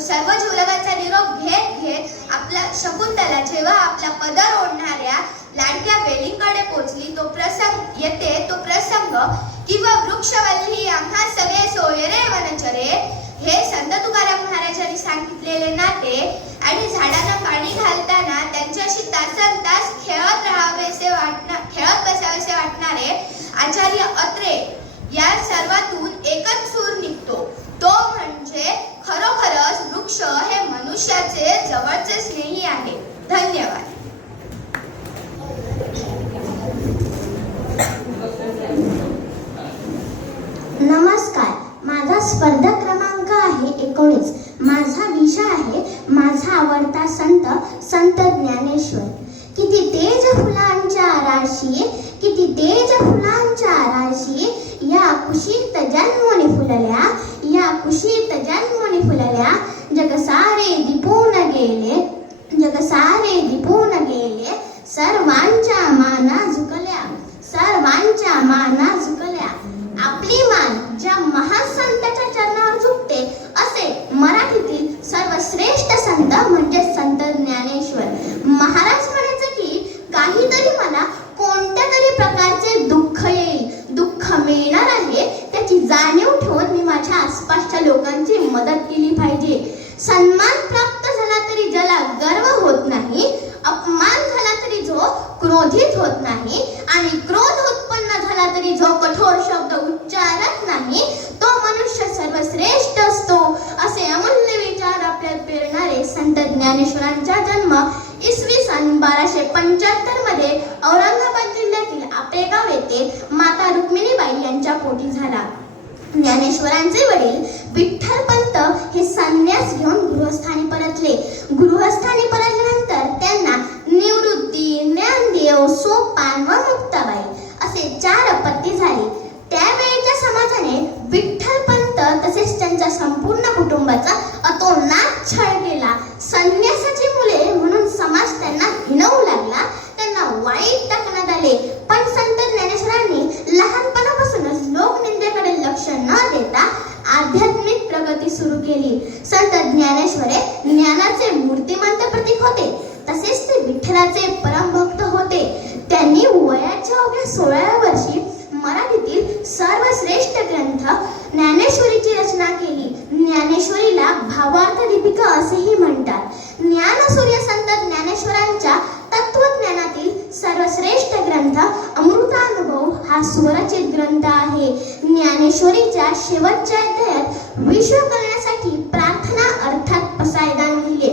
सर्व जीवलगांचा निरोप घेत आपला शकुंतला जेव्हा आपला पदर ओढणाऱ्या लाडक्या वेलींकडे पोहोचली, तो प्रसंग किंवा वृक्षवल्ली आम्हा सगळे सोयरे वनचरे हे संत तुकाराम महाराजांनी सांगितलेले नाते आणि झाडांना पाणी घालताना त्यांच्याशी तासनतास खेळत बसावेसे वाटणारे आचार्य अत्रे या सर्वातून एकच सूर निघतो, तो म्हणजे खरोखरच वृक्ष हे मनुष्याचे जवळचे स्नेही आहे. धन्यवाद. नमस्कार, माझा स्पर्धा क्रमांक आहे 19. माझा विषय आहे माझा आवडता संत ज्ञानेश्वर. किती तेज फुलांच्या राशी, किती तेज फुलांच्या राशी, या कुशीत जन्मोनी फुलल्या, या कुशीत जन्मोनी फुलल्या. जग सारे दिपून गेले, जग सारे दिपून गेले, सर्वांच्या माना झुकल्या, सर्वांच्या माना झुकल्या. आपली मान ज्या महासंताच्या चरणावर झुकते असे मराठीतील सर्वश्रेष्ठ संत म्हणजे संत ज्ञानेश्वर महाराज म्हणायचे की काहीतरी मला कोणत्या तरी प्रकारचे दुःख येईल, दुःख मिळणार आहे, त्याची जाणीव ठेवून मी माझ्या आसपासच्या लोकांची मदत केली पाहिजे. सन्मान प्राप्त झाला तरी ज्याला गर्व होत नाही, अपमान झाला तरी जो क्रोधित होत नाही आणि क्रोध उत्पन्न झाला तरी जो कठोर शब्द उच्चारत नाही, तो मनुष्य सर्वश्रेष्ठ असतो. असे अमूल्य विचार आपल्यात पेरणारे संत ज्ञानेश्वरांचा जन्म इसवी सन 1275 मध्ये औरंगाबाद जिल्ह्यातील आपेगाव येथे माता रुक्मिणीबाई यांच्या पोटी झाला. ज्ञानेश्वरांचे वडील विठ्ठलपंत हे संन्यास घेऊन गृहस्थानी परतले. गृहस्थानी परतल्यानंतर त्यांना निवृत्ती, ज्ञानदेव, सोपान व मुक्ताबाई असे 4 अपत्ये झाली. त्यावेळेच्या समाजाने विठ्ठलपंत तसेच त्यांच्या संपूर्ण कुटुंबाचा अतोनात छळ केला. संन्यासाची मुले म्हणून समाज त्यांना हिणवू लागला, त्यांना वाईट टाकण्यात आले. पण संत ज्ञानेश्वरांनी लहानपणापासूनच लोकनिंदेकडे लक्ष न देता आध्यात्मिक प्रगती सुरू केली. संत ज्ञानेश्वर हे ज्ञानाचे मूर्तिमंत प्रतीक होते, तसेच ते विठ्ठलाचे परमभक्त होते. त्यांनी वयाच्या अवघ्या 16व्या वर्षी मराठीतील सर्वश्रेष्ठ ग्रंथ ज्ञानेश्वरीची रचना केली. ज्ञानेश्वरीला भावार्थ दीपिका असेही म्हणतात. ज्ञानसूर्य संत ज्ञानेश्वरांच्या तत्वज्ञानातील सर्वश्रेष्ठ ग्रंथ अमृतानुभव हा स्वरचित ग्रंथ आहे. ज्ञानेश्वरीच्या शेवटच्या अध्यायात विश्व करण्यासाठी प्रार्थना अर्थात पसायदान लिहिले.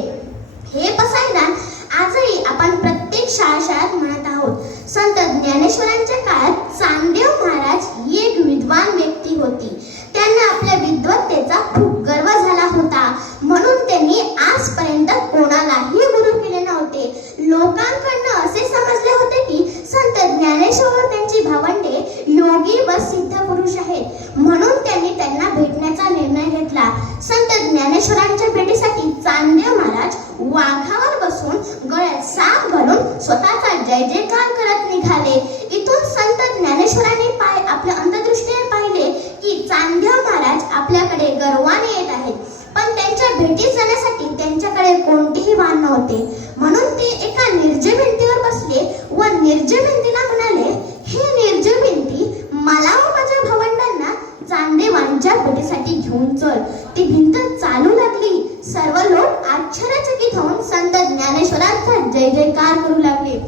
हे पसायदान आजही आपण प्रत्येक आशयात म्हणत आहोत. संत ज्ञानेश्वरांच्या काळात चांगदेव महाराज ही एक विद्वान व्यक्ती होती. त्यांना आपल्या विद्वत्तेचा खूप गर्व झाला होता, म्हणून त्यांनी आजपर्यंत कोणालाही गुरु केले नव्हते. लोकांकडनं असे समजले होते की संत ज्ञानेश्वर त्यांची भावंडे योगी व सिद्ध पुरुष आहेत, म्हणून त्यांनी त्यांना भेटण्याचा निर्णय घेतला. संत ज्ञानेश्वरांच्या भेटीसाठी चांगदेव महाराज वाघावर बसून गळ्यात साप घालून स्वतःचा जय जयकार करत निघाले. इथून संत ज्ञानेश्वरांनी आपल्या अंतदृष्टीने पाहिले की चांगदेव महाराज आपल्याकडे गर्वाने येत आहेत, पण त्यांच्या भेटीस जाण्यासाठी त्यांच्याकडे कोणतेही वाहन नव्हते. म्हणून ते एका निर्जन भिंतीवर बसले व निर्जन भिंतीला म्हणाले, हे निर्जन भिंती, मला व माझ्या भावंडांना चांगदेवांच्या भेटीसाठी घेऊन चल. ती भिंत चालू लागली. सर्व लोक आश्चर्यचकित होऊन संत ज्ञानेश्वरांचा जय जयकार करू लागले.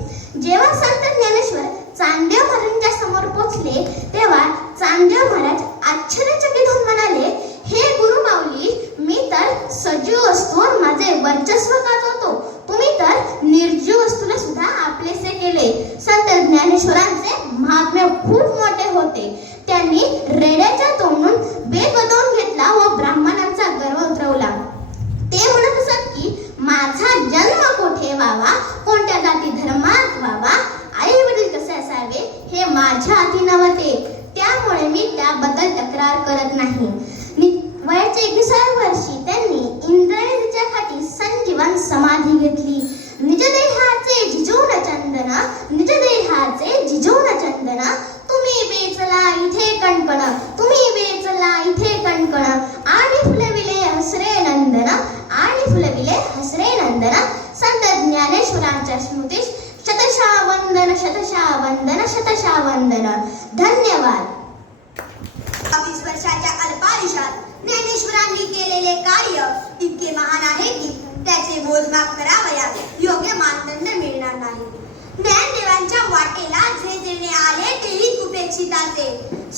जेव्हा संत ज्ञानेश्वर चांगदेव महाराजांच्या समोर पोहोचले तेव्हा चांगदेव महाराज आश्चर्यचकित होऊन म्हणाले, हे गुरु माऊली, मी तर सजीव वस्तूवर माझे वर्चस्व गाजवतो, तुम्ही तर निर्जीव वस्तूला सुद्धा आपलेसे केले. संत ज्ञानेश्वरांचे महात्म्य खूप मोठे होते. त्यांनी रेड्याच्या तोंडून बेत वदवून घेतला व ब्राह्मणांचा गर्व उतरवला. ते म्हणत असत की माझा जन्म कोठे व्हावा, कोणत्या जाती धर्मात व्हावा, आई वडील कसे असावे हे माझ्या हाती नव्हते, त्यामुळे मी त्याबद्दल तक्रार करत नाही. वयाच्या 21व्या वर्षी त्यांनी इंद्रायणीच्या खाटी संजीवन समाधी घेतली. निजदेहाचे जिजून चंदन, निजदेहाचे जिजून चंदन, तुम्ही वेचला इथे कणकण, तुम्ही वेचला इथे कणकण, आणि फुलविले हसरे नंदन, आणि फुलविले हसरे नंदन. संत ज्ञानेश्वरांच्या स्मृतीस शतशा वंदन, शतशा वंदन, शतशा वंदन. धन्यवाद. 22 वर्षाच्या अल्पायुष्यात ज्ञानेश्वरांनी केलेले कार्य इतके महान आहे की त्याचे मोजमाप करावयास योग्य मानदंड मिळणार नाही. ज्ञानदेवांच्या वाटेला जे जेणे आले तेही उपेक्षिताचे.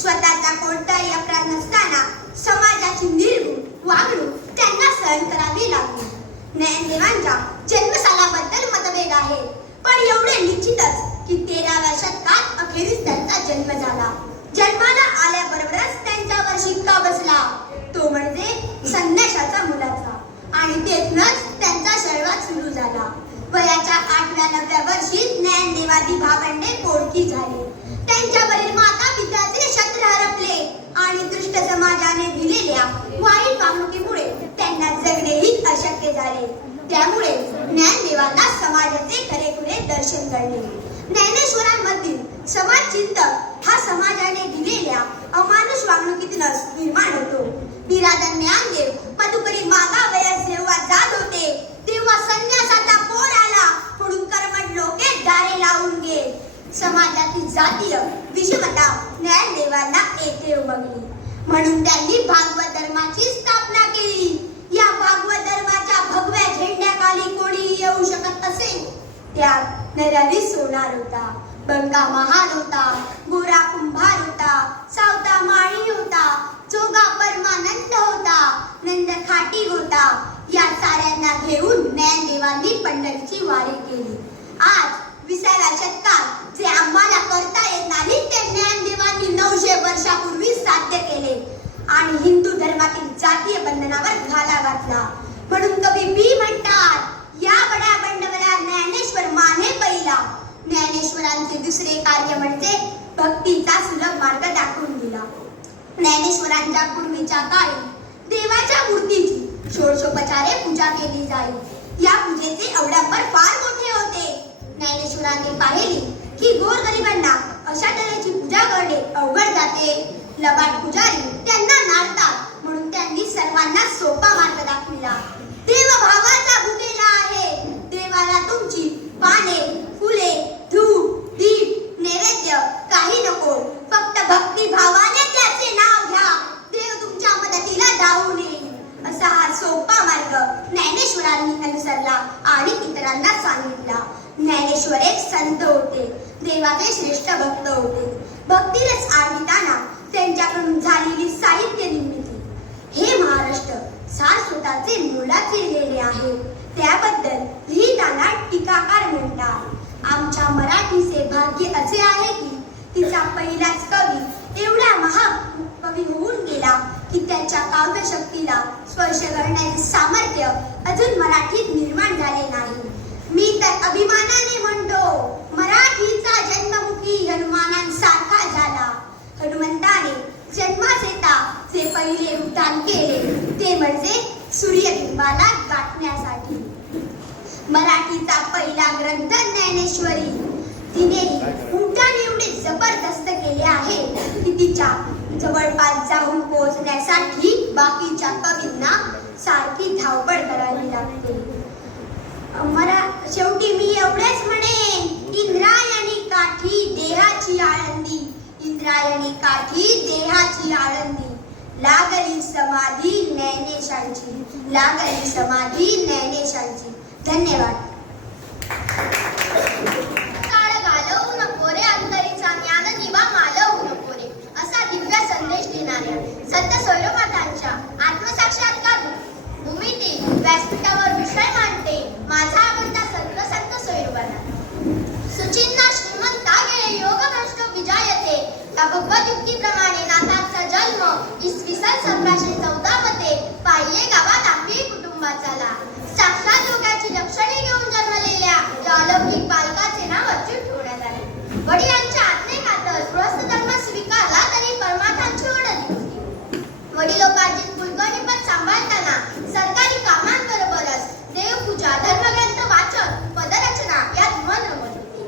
स्वतःचा कोणताही अपराध नसताना समाजाची निर्गुण वागणूक त्यांना सहन करावी लागली. ज्ञानदेवांच्या जन्मस्थानाबद्दल मतभेद आहे, पण एवढे निश्चितच की 13व्या शतकात अखेरीस त्यांचा जन्म झाला. जन्माला आल्याबरोबरच त्यांच्यावर शिक्का बसला, तो म्हणजे संन्याशाचा मुलाचा, आणि तेथूनच त्यांचा सर्वात सुरू झाला. वयाच्या 8व्या-9व्या वर्षी ज्ञानदेवादी भावंडे पोळकी झाले. त्यांच्यावरील माता पित्याचे छत्र हरपले आणि दुष्ट समाजाने दिलेल्या वाईट वागणुकीमुळे त्यांना जगणेही अशक्य झाले. त्यामुळे ज्ञानदेवांना समाजाचे खरेखुरे दर्शन घडले. ज्ञानेश्वरांमधील समाजचिंतक हा समाजाने दिलेल्या अमानुष वागणुकीतूनच निर्माण होतो. बिरादर ज्ञानदेव मधुकरी मागावयास जेव्हा जात होते तेव्हा संन्यासाचा फोन आला, म्हणून कर्मठ लोके दारे लावून गेले. समाजातील जातीय विषमता ज्ञानदेवांना येथे उमगली, म्हणून त्यांनी भागवत धर्माची स्थापना केली. या भागवत धर्माच्या भगव्या झेंड्याखाली कोणी येऊ शकत असेल. त्यात नरहरी सोनार होता, बंगा महाल होता, गोरा कुंभार होता, सावता माळी होता, जोगा परमानंद होता, नंद खाटी होता. या साऱ्यांना घेऊन ज्ञानदेवांनी पंढरीची वारी केली. आज 20व्या शतकात जे आम्हाला करता येत नाही ते ज्ञानदेवांनी 900 वर्षापूर्वी साध्य केले आणि हिंदू धर्मातील जातीय बंधनावर घाला घातला. म्हणून कवी बी म्हणतात, या बड्या बंडवला ज्ञानेश्वर माने पहिला. ज्ञानेश्वरांचे दुसरे कार्य म्हणजे भक्तीचा सुलभ मार्ग दाखवून दिला. ज्ञानेश्वरांच्या पूर्वीच्या काळी देवाच्या मूर्तीची षोडशोपचारे पूजा केली जाई. या पूजेचे अवडंबर फार मोठे होते. ज्ञानेश्वरांनी पाहिली की गोरगरिबांना अशा तऱ्हेची पूजा करणे अवघड जाते. लबाड पुजारी त्यांना नाडतात, म्हणून त्यांनी सर्वांना सोपा मार्ग दाखविला. देव भावाचा भुकेला आहे. देवाला तुमची पाने, फुले, धूप, दीप, नैवेद्य काही नको. फक्त भक्ती भावाने त्याचे नाव घ्या. देव तुमच्या मदतीला धावून येईल. असा हा सोपा मार्ग ज्ञानेश्वरांनी अनुसरला आणि इतरांना सांगितला. ज्ञानेश्वर एक संत होते, देवाचे श्रेष्ठ भक्त होते. भक्तीरस आढळताना त्यांच्याकडून झालेली साहित्य निर्मिती हे महाराष्ट्र सार स्वतःचे मुळात फिरलेले आहे. त्याबद्दल लिहिताना टीकाकार म्हणतात, आमच्या मराठीचे भाग्य असे आहे की तिचा पहिलाच कवी एवढा महाकवी होऊन गेला की त्याच्या काव्यशक्तीला स्पर्श करण्याचे सामर्थ्य अजून मराठीत निर्माण झाले नाही. मी तर अभिमानाने म्हणतो, मराठीचा जन्ममुखी हनुमानांसारखा झाला. हनुमंताने जन्मास येता जे पहिले उद्यान केले ते म्हणजे सूर्यबिंबाला गाठण्यासाठी. मराठीचा पहिला ग्रंथ ज्ञानेश्वरी तिनेही उद्यान एवढे जबरदस्त केले आहे की तिच्या जवळपास जाऊन पोहोचण्यासाठी बाकीच्या कवींना सारखी धावपळ करावी लागते. शेवटी मी एवढेच म्हणेन, इंद्रायणी काठी देहाची आळंदी, इंद्रायणी काठी देहाची आळंदी, लागली समाधी ज्ञानेशांची, लागली समाधी ज्ञानेशांची. धन्यवाद. काळ घालवू नको रे अंतरीचा ज्ञान दिवा मालवू नको रे असा दिव्य संदेश देणाऱ्या संत सोयरोबांच्या आत्मसाक्षात्कार भूमीतील व्यासपीठावर विषय मांडते माझा आवडता संत सोयरोबांना. सुचिन्ना श्रीमंता गेले योग भ्रष्ट विजायते या भगवत युक्तीप्रमाणे नाथांचा जन्म इसवी सन 1714 मध्ये पाहिले गावात आपली कुटुंबाचा साक्षात योगाची लक्षणे घेऊन जन्मलेल्या या अलौकिक बालकाचे नाव अच्युत ठेवण्यात आले. वडिलांच्या आज्ञेखातर गृहस्थ धर्म स्वीकारला तरी परमार्थांची ओढ होती. वडिलोपार्जित कुलकर्णी पद सांभाळताना सरकारी कामांबरोबरच देवपूजा, धर्मग्रंथ वाचन, पदरचना यात मन रमत होते.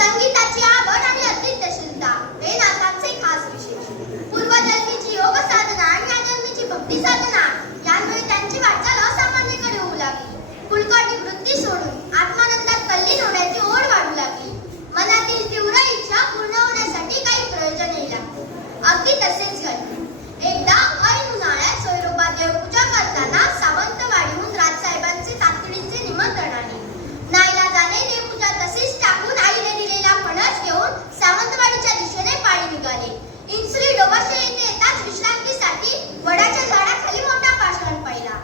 संगीताची आवड आणि अतिथ्यशीलता हे नाथांचे खास विशेष. पूर्वजन्मीची योग साधना आणि या जन्मीची भक्ती साधना यामुळे त्यांची वाटचाल असामान्यकडे होऊ लागली. कुलकर्णी वृत्ती सोडून आत्मानंदात तल्लीन होण्याची ओढ वाढू लागली. मनातील तीव्र इच्छा पूर्ण होण्यासाठी काही प्रयोजनही लागते. अगदी तसेच घडले. एकदा ऐन उन्हाळ्यात सोयरोबा देवपूजा करताना सावंतवाडीहून राजसाहेबांचे तातडीचे निमंत्रण आले. नाईलाजाने देवपूजा तशीच टाकून आईने दिलेला फणस घेऊन सावंतवाडीच्या दिशेने पायी निघाले. इन्सुली डोबाशे येथे येताच विश्रांतीसाठी वडाच्या झाडाखाली मोठा पाषाण पाहिला.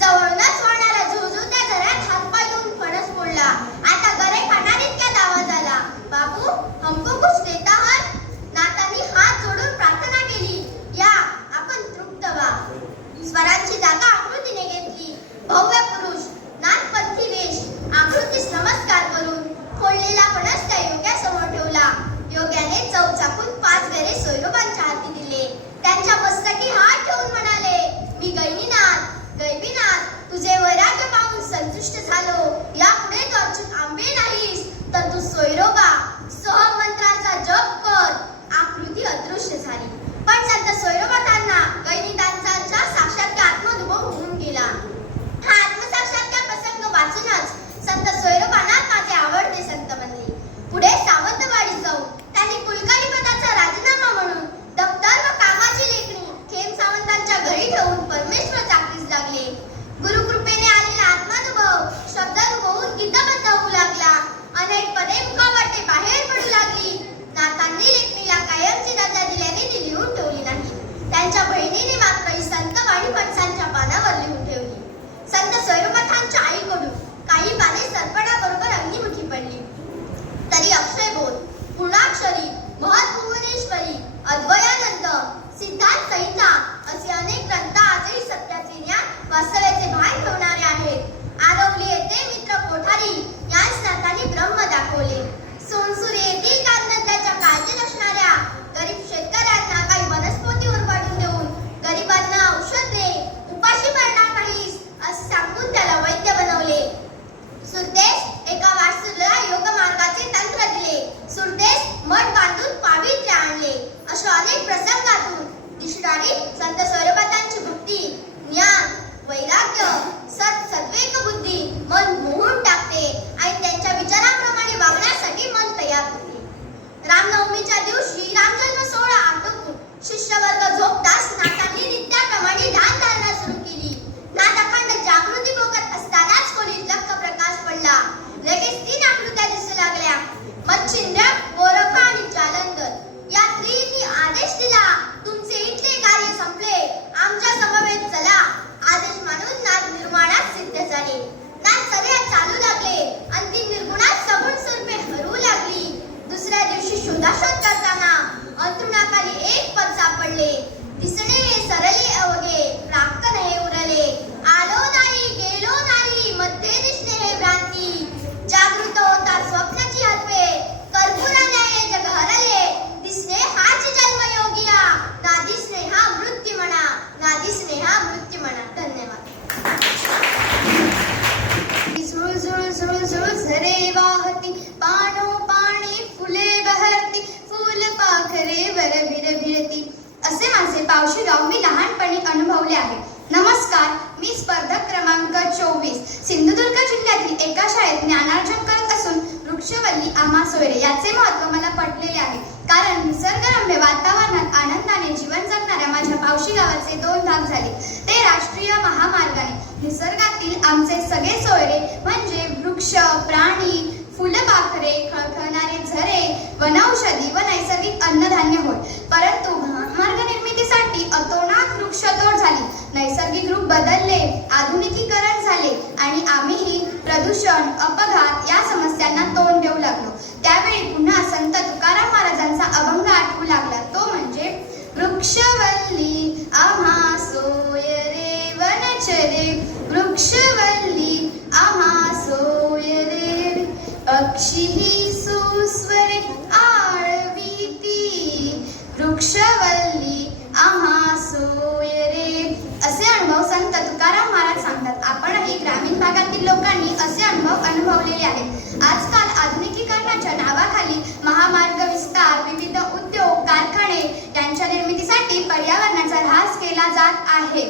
जवळूनच वाहणारा झुळझुळत्या झऱ्यात हातपाय धुवून फणस फोडला. आता गरे खाणार इतक्या दावा झाला. बाबू हमको कुछ देता है? नातांनी हात जोडून प्रार्थना केली. या आपण तृप्त व्हा. स्वरांची जागा आकृतीने घेतली. भव्य पुरुष नाथपंथी वेश आकृतीस नमस्कार करून फोडलेला फणस त्या योग्यासमोर ठेवला. योग्याने चव चाकून 5 गरे सोयरोबांच्या हाती दिले. त्यांच्या मस्तकी हात ठेवून म्हणाले, मी गैबीनाथ तुझे वैराग्य पाहून संतुष्ट झालो. यापुढे तू अच्युत आंबे नाहीस तर तू सोयरोबा. सोहम मंत्राचा जप कर. आकृती अदृश्य झाली. पण संत सोयरोबांना गैबीनाथांचा साक्षात्कार आत्मानुभव होऊन गेला. हा आत्मसाक्षात्कार प्रसंग वाचूनच संत सोयरोबानाथ माझे आवडते संत बनले. पुढे सावंतवाडी जाऊन त्यांनी कुलकर्णी पदाचा राजीनामा म्हणून दप्तर व कामाची लेखणी खेम सावंतांच्या घरी ठेवून परमेश्वर चाकरीस लागले. गुरुकृपेने आलेला आत्मानुभव शब्दारूप होऊन गीतबद्ध होऊ लागला. अनेक पदे मुखावाटे बाहेर पडू लागली. नाथांनी लेखणीला कायमची रजा दिल्याने ती लिहून ठेवली नाही. त्यांच्या बहिणीने मात्र ही संतवाणी फणसांच्या पानावर लिहून ठेवली. संत सोयरोबांच्या आईकडून काही पाने सरपणाबरोबर अग्निमुखी पडली. तरी अक्षयबोध, पूर्णाक्षरी, महत्भुवनेश्वरी, अद्वयानंद, सिद्धांत संहिता असे अनेक ग्रंथ आजही सत्याचे ज्ञान वास्तव्याचे भान ठेवणारे आहेत. आरवली येथे मित्र कोठारी याच नाथांनी ब्रह्म दाखवले. सोनसुरे येथील कांदत्याच्या काळजी नसणाऱ्या गरीब शेतकऱ्यांना काही वनस्पती उरपाटून देऊन गरिबांना औषध दे, उपाशी मरणार नाहीस असे सांगून त्याला वैद्य बनवले. सुरतेस एका वाटसुला योग मार्गाचे तंत्र दिले. सुरतेस मठ बांधून पावित्र्य आणले. अशा अनेक प्रसंगातून दिसणारी संत सोयरोबांची भक्ती, ज्ञान, वैराग्य, सद्विवेक बुद्धी मन मोहून टाकते आणि त्यांच्या विचाराप्रमाणे वागण्यासाठी मन तयार होते. रामनवमीच्या दिवशी रामजन्म सोहळा आटोपून शिष्यवर्ग झोपताच नाथांनी नित्याप्रमाणे ध्यान धारणा सुरू केली. नाथ अखंड जागृती भोगत असतानाच खोलीत लख प्रकाश पडला. लगेच 3 आकृत्या दिसू लागल्या. मच्छिंद्र, गोरख आणि जालंधर. या त्रिनी आदेश दिला, तुमचे इथले कार्य संपले, आमच्या समवेत चला. आदेश मानून नाथ निर्माणात सिद्ध झाले. नाथ सगळ्यात चालू लागले. अंतिम निर्गुणात सगुण स्वरूपे हरू पडले, दिसणे सरले अवघे, राखण हे उरले. आलो नाही गेलो नाही, मध्ये दिसणे हे भ्रांती. जागृत होता स्वप्नाची हरवे, कर्पूराने जग हरले. दिसणे हाच जन्मयोगिया, ना दिसणे हा मृत्यू म्हणा, ना दिसणे हा मृत्यू म्हणा. धन्यवाद. झुळझुळ झुळझुळ झरे वाहती, पानो पाणी फुले बहरती, फुल पाखरे वर भिरभिरती. असे माझे पावशीगाव मी लहानपणी अनुभवले आहे. नमस्कार, मी स्पर्धक क्रमांक 24 सिंधुदुर्ग जिल्ह्यातील एका शाळेत ज्ञानार्जन करत असून वृक्षवल्ली आम्हा सोयरे याचे महत्त्व मला पटलेले आहे. कारण निसर्गरम्य वातावरणात आनंदाने जीवन जगणाऱ्या माझ्या पावशी गावाचे 2 भाग झाले. ते राष्ट्रीय महामार्गाने. निसर्गातील आमचे सगळे सोयरे म्हणजे वृक्ष, प्राणी, फुलपाखरे, खळखळणारे झरे, वनौषधी व नैसर्गिक अन्नधान्य होय. परंतु महामार्ग निर्मितीसाठी अतोनात वृक्षतोड झाली, नैसर्गिक रूप बदलले, आधुनिकीकरण झाले आणि आम्हीही प्रदूषण, अपघात या समस्यांना तोंड देऊ लागलो. त्यावेळी पुन्हा संत तुकाराम महाराजांचा अभंग आठवू लागला, तो म्हणजे वृक्षवल्ली आम्हा सोयरे वनचरे, वृक्षवल्ली आम्हा सोयरे, पक्षी सुस्वरे आळविती, वृक्षवल्ली आम्हा सोयरे. असे अनुभव संत तुकाराम महाराज सांगतात. आपणही ग्रामीण भागातील लोकांनी असे अनुभव अनुभवलेले आहेत. आजकाल आधुनिकीकरणाच्या नावाखाली महामार्ग विस्तार, विविध उद्योग, कारखाने यांच्या निर्मितीसाठी पर्यावरणाचा ऱ्हास केला जात आहे.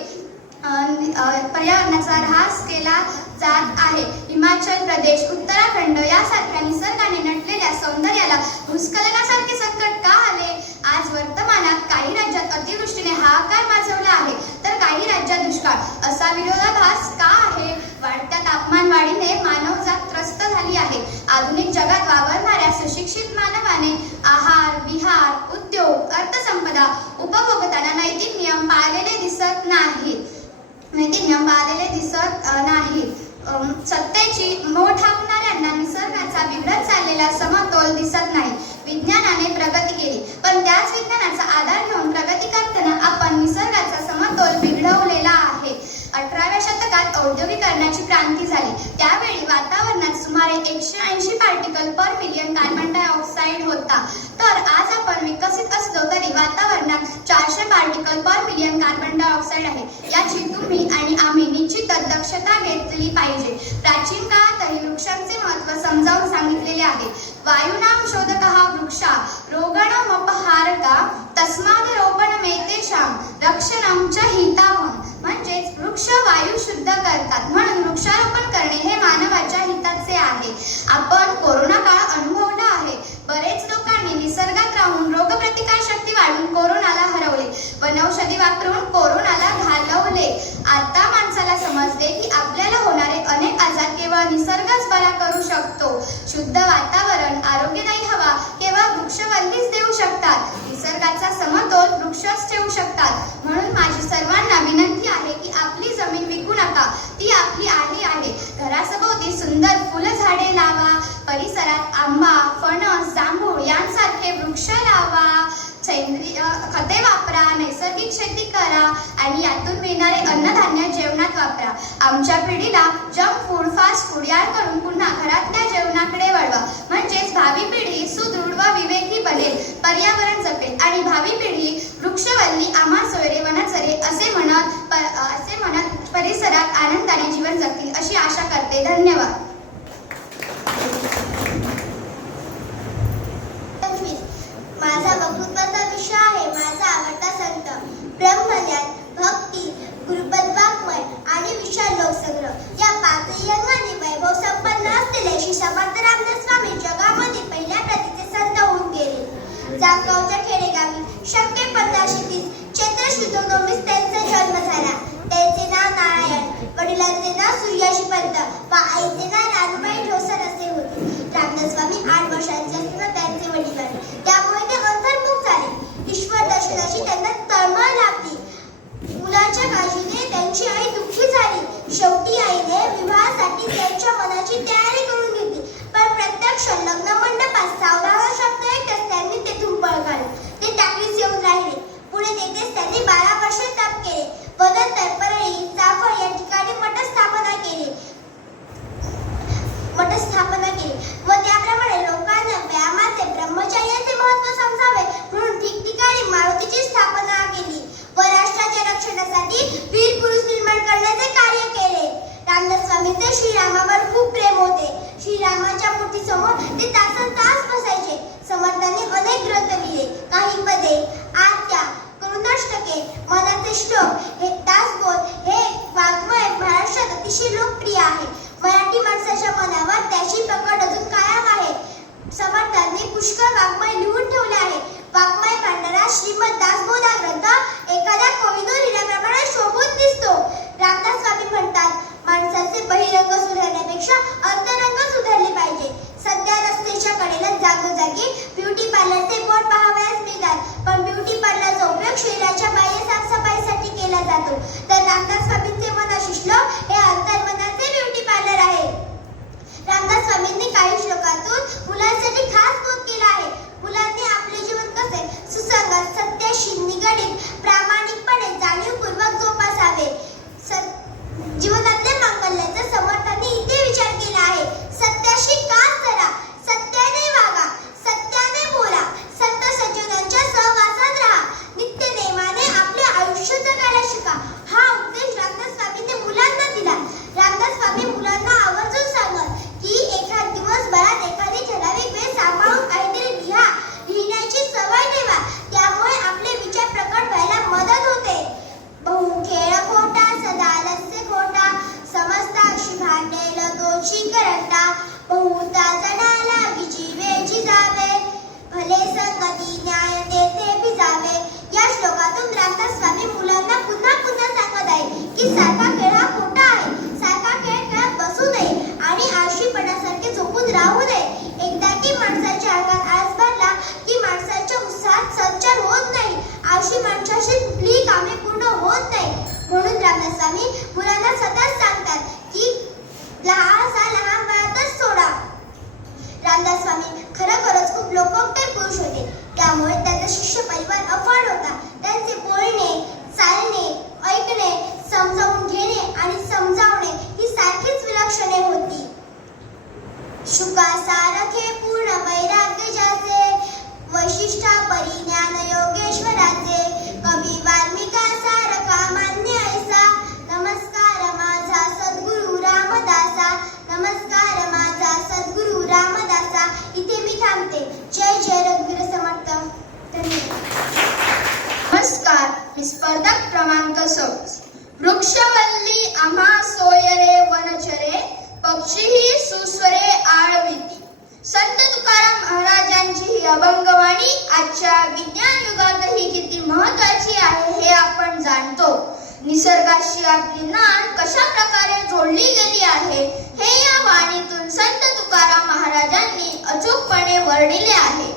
हिमाचल प्रदेश, उत्तराखंड यासारख्या निसर्गाने नटलेल्या सौंदर्याला भूस्खलनासारखे संकट का आले? आज वर्तमानात काही राज्यात अतिवृष्टीने हाहाकार माजवला आहे, तर काही राज्यात दुष्काळ. असा विरोधाभास का आहे? वाढत्या तापमानवाढीने मानवजात त्रस्त झाली आहे. आधुनिक जगात वावरणाऱ्या सुशिक्षित मानवाने आहार, विहार, उद्योग, अर्थसंपदा उपभोगताना नैतिक नियम पाळलेले दिसत नाहीत. सत्तेची मोह ठाकणाऱ्यांना निसर्गाचा बिघडत चाललेला समतोल दिसत नाही. विज्ञानाने प्रगती केली, पण त्याच विज्ञानाचा आधार घेऊन प्रगती करताना आपण निसर्गाचा समतोल बिघडवलेला आहे. 18व्या शतकात औद्योगिकरणाची क्रांती झाली. त्यावेळी वातावरणात सुमारे 180 पार्टिकल पर मिलियन कार्बन डायऑक्साईड होता. तर आज आपण विकसित असलो तरी वातावरणात 400 पार्टिकल पर मिलियन कार्बन डायऑक्साईड आहे. याची तुम्ही आणि आम्ही निश्चितच दक्षता घेतली पाहिजे. प्राचीन काळातही वृक्षांचे महत्त्व समजावून सांगितलेले आहे. वायुनाम शोधकः वृक्षा रोगणमपहारका तस्माद रोपणमेतेषां रक्षणं च हितावह. म्हणजेच वृक्ष वायू शुद्ध करतात, म्हणून वृक्षारोपण करणे हे मानवाच्या हिताचे आहे. आपण कोरोना काळ अनुभवला आहे. बरेच लोकांनी निसर्गात राहून रोगप्रतिकार शक्ती वाढवून कोरोनाला हरवले, वनौषधी वापरून कोरोनाला घालवले. आता माणसाला समजले की आपल्याला होणारे अनेक आजार केवळ निसर्गच बरा करू शकतो. शुद्ध वातावरण, आरोग्यदायी हवा केवळ वृक्षवल्लीच देऊ शकतात. निसर्गाचा समतोल वृक्षच ठेवू शकतात. म्हणून माझी सर्वांना विनंती आहे की आपली जमीन विकू नका, ती आपली आहे. घरासभोवती सुंदर फुलझाडे लावा. परिसरात आंबा, फणस, जांभूळ यांसारखे वृक्ष लावा. सेंद्रिय खते वापरा, नैसर्गिक शेती करा आणि यातून मिळणारे अन्नधान्य जेवणात वापरा. आमच्या पिढीला जंक फूड, फास्ट फूड याकडून पुन्हा घरातल्या जेवणाकडे वळवा. म्हणजेच भावी पिढी सुदृढ व विवेकी बनेल, पर्यावरण जपेल आणि भावी पिढी वृक्षवल्ली आम्हा सोयरे वनचरे असे म्हणत परिसरात आनंदाने जीवन जगतील अशी आशा करते. धन्यवाद. माझा वक्तृत्वाचा विषय आहे माझा आवडता संत. ब्रह्मज्ञान, भक्ती, गुरुपद वाङ्मय आणि विशाल लोकसंग्रह या पाकयज्ञाने वैभव संपन्न असलेले श्री समर्थ रामदास स्वामी जगामध्ये पहिल्या प्रतीचे संत होऊन गेले. जामगावच्या खेडेगावी शके 1530 चैत्र शुद्ध 19 त्यांचा जन्म झाला. त्यांचे नाव नारायण, वडिलांचे नाव सूर्याशी पंत व आईचे नाव रानुबाई ढोसर असे होते. रामदास स्वामी 8 वर्षांचे असताना त्यांचे वडील वारले. त्यामुळे ते अंतर्मुख झाले. ईश्वर दर्शनाची त्यांना तळमळ लागली. मुलाच्या काळजीने त्यांची आई दुःखी झाली. शेवटी आईने विवाहासाठी त्यांच्या मनाची तयारी करून घेतली, पण प्रत्यक्ष लग्न मंडपात 14 वर्षात येतच त्यांनी तेथून पळ काढले. ते टाकलीच येऊन राहिले. पुढे वाङ्मय लिहून ठेवले आहे. वाङ्मय भांडारात श्रीमद दासबोधा ग्रंथ एखाद्या कवीने लिहिल्याप्रमाणे शोभून दिसतो. रामदास स्वामी म्हणतात, माणसाचे बहिरंग सुधारण्यापेक्षा अंतरंग सुधारले पाहिजे. सध्या रस्त्याच्या कडेला जागोजागी ब्युटी पार्लरचे बोर्ड पाहावयास मिळतात, पण ब्युटी पार्लरचा उपयोग शरीराच्या बाह्य साफसफाईसाठी केला जातो. तर रामदास स्वामींचे मनशिश्लोक हे अंतर्मनाचे ब्युटी पार्लर आहे. रामदास स्वामींनी काही श्लोकातून मुलांसाठी खास बोध केला आहे. मुलांनी आपले जीवन कसे सुसंगत, सत्याशी निगडीत, प्रामाणिकपणे जाणीवपूर्वक जोपासावे. जीवनातल्या मांगल्याचा समर्थांनी इथे विचार केला आहे. सत्याशी काम करा, सत्याने वागा, सत्याने बोला, संत सज्जनांच्या सहवासात राहा, नित्य नेमाने आपले आयुष्य जगायला शिका. हा उपदेश रामदास स्वामींनी मुलांना दिला. रामदास स्वामी मुलांना आवर्जून सांगत की एखाद दिवसभरात एखादी ठराविक वेळ सांभाळून काहीतरी लिहा. लिहिण्याची सवय ठेवा, त्यामुळे आपले विचार प्रकट व्हायला मदत होते. बहु खेळ खोटा, सदा लस्य खोटा, समजताशी भांडेल दोषी करता, बहुता जणाला विजीवेची जावे, भले संगती न्याय तेथे भिजावे. या श्लोकातून रामदास स्वामी मुलांना पुन्हा पुन्हा सांगत आहे की सारखा खेळ हा खोटा आहे. सारखा खेळ खेळत बसू नये आणि आळशीपणासारखे झोपून राहू नये. एकदा की माणसाच्या अंगात आळस भरला की माणसाच्या उत्साहात संचार होत नाही. आळशी माणसाची कुठलीही कामे पूर्ण होत नाही. म्हणून रामदास स्वामी मुलांना सतत सांगतात की लहान वयातच सोडा. रामदास स्वामी खरोखरच खूप लोकोत्तर पुरुष होते, त्यामुळे त्यांचा शिष्य परिवार अफाट होता. त्यांचे बोलणे, चालणे, ऐकणे, समजावून घेणे आणि समजावणे ही सारखीच विलक्षणे होती. शुका सारखे पूर्ण वैराग्य ज्याचे, वैशिष्ठा परिज्ञान योगेश्वराचे, कवी वाल्मिका सारखा मान्य ऐसा, नमस्कार माझा सद्गुरु रामदासा, नमस्कार माझा सद्गुरु रामदासा. इथे मी थांबते. जय जय रघुवीर समर्थ. धन्यवाद. नमस्कार, मी स्पर्धक क्रमांक 26. वृक्षवल्ली आम्हा सोयरे वनचरे, पक्षीही सुस्वरे आळविती. संत तुकाराम महाराजांची ही अभंगवाणी आजच्या विज्ञान युगातही किती महत्त्वाची आहे हे आपण जाणतो. निसर्गाशी आपली नाळ कशा प्रकारे जोडली गेली आहे हे या वाणीतून संत तुकाराम महाराजांनी अचूकपणे वर्णिले आहे.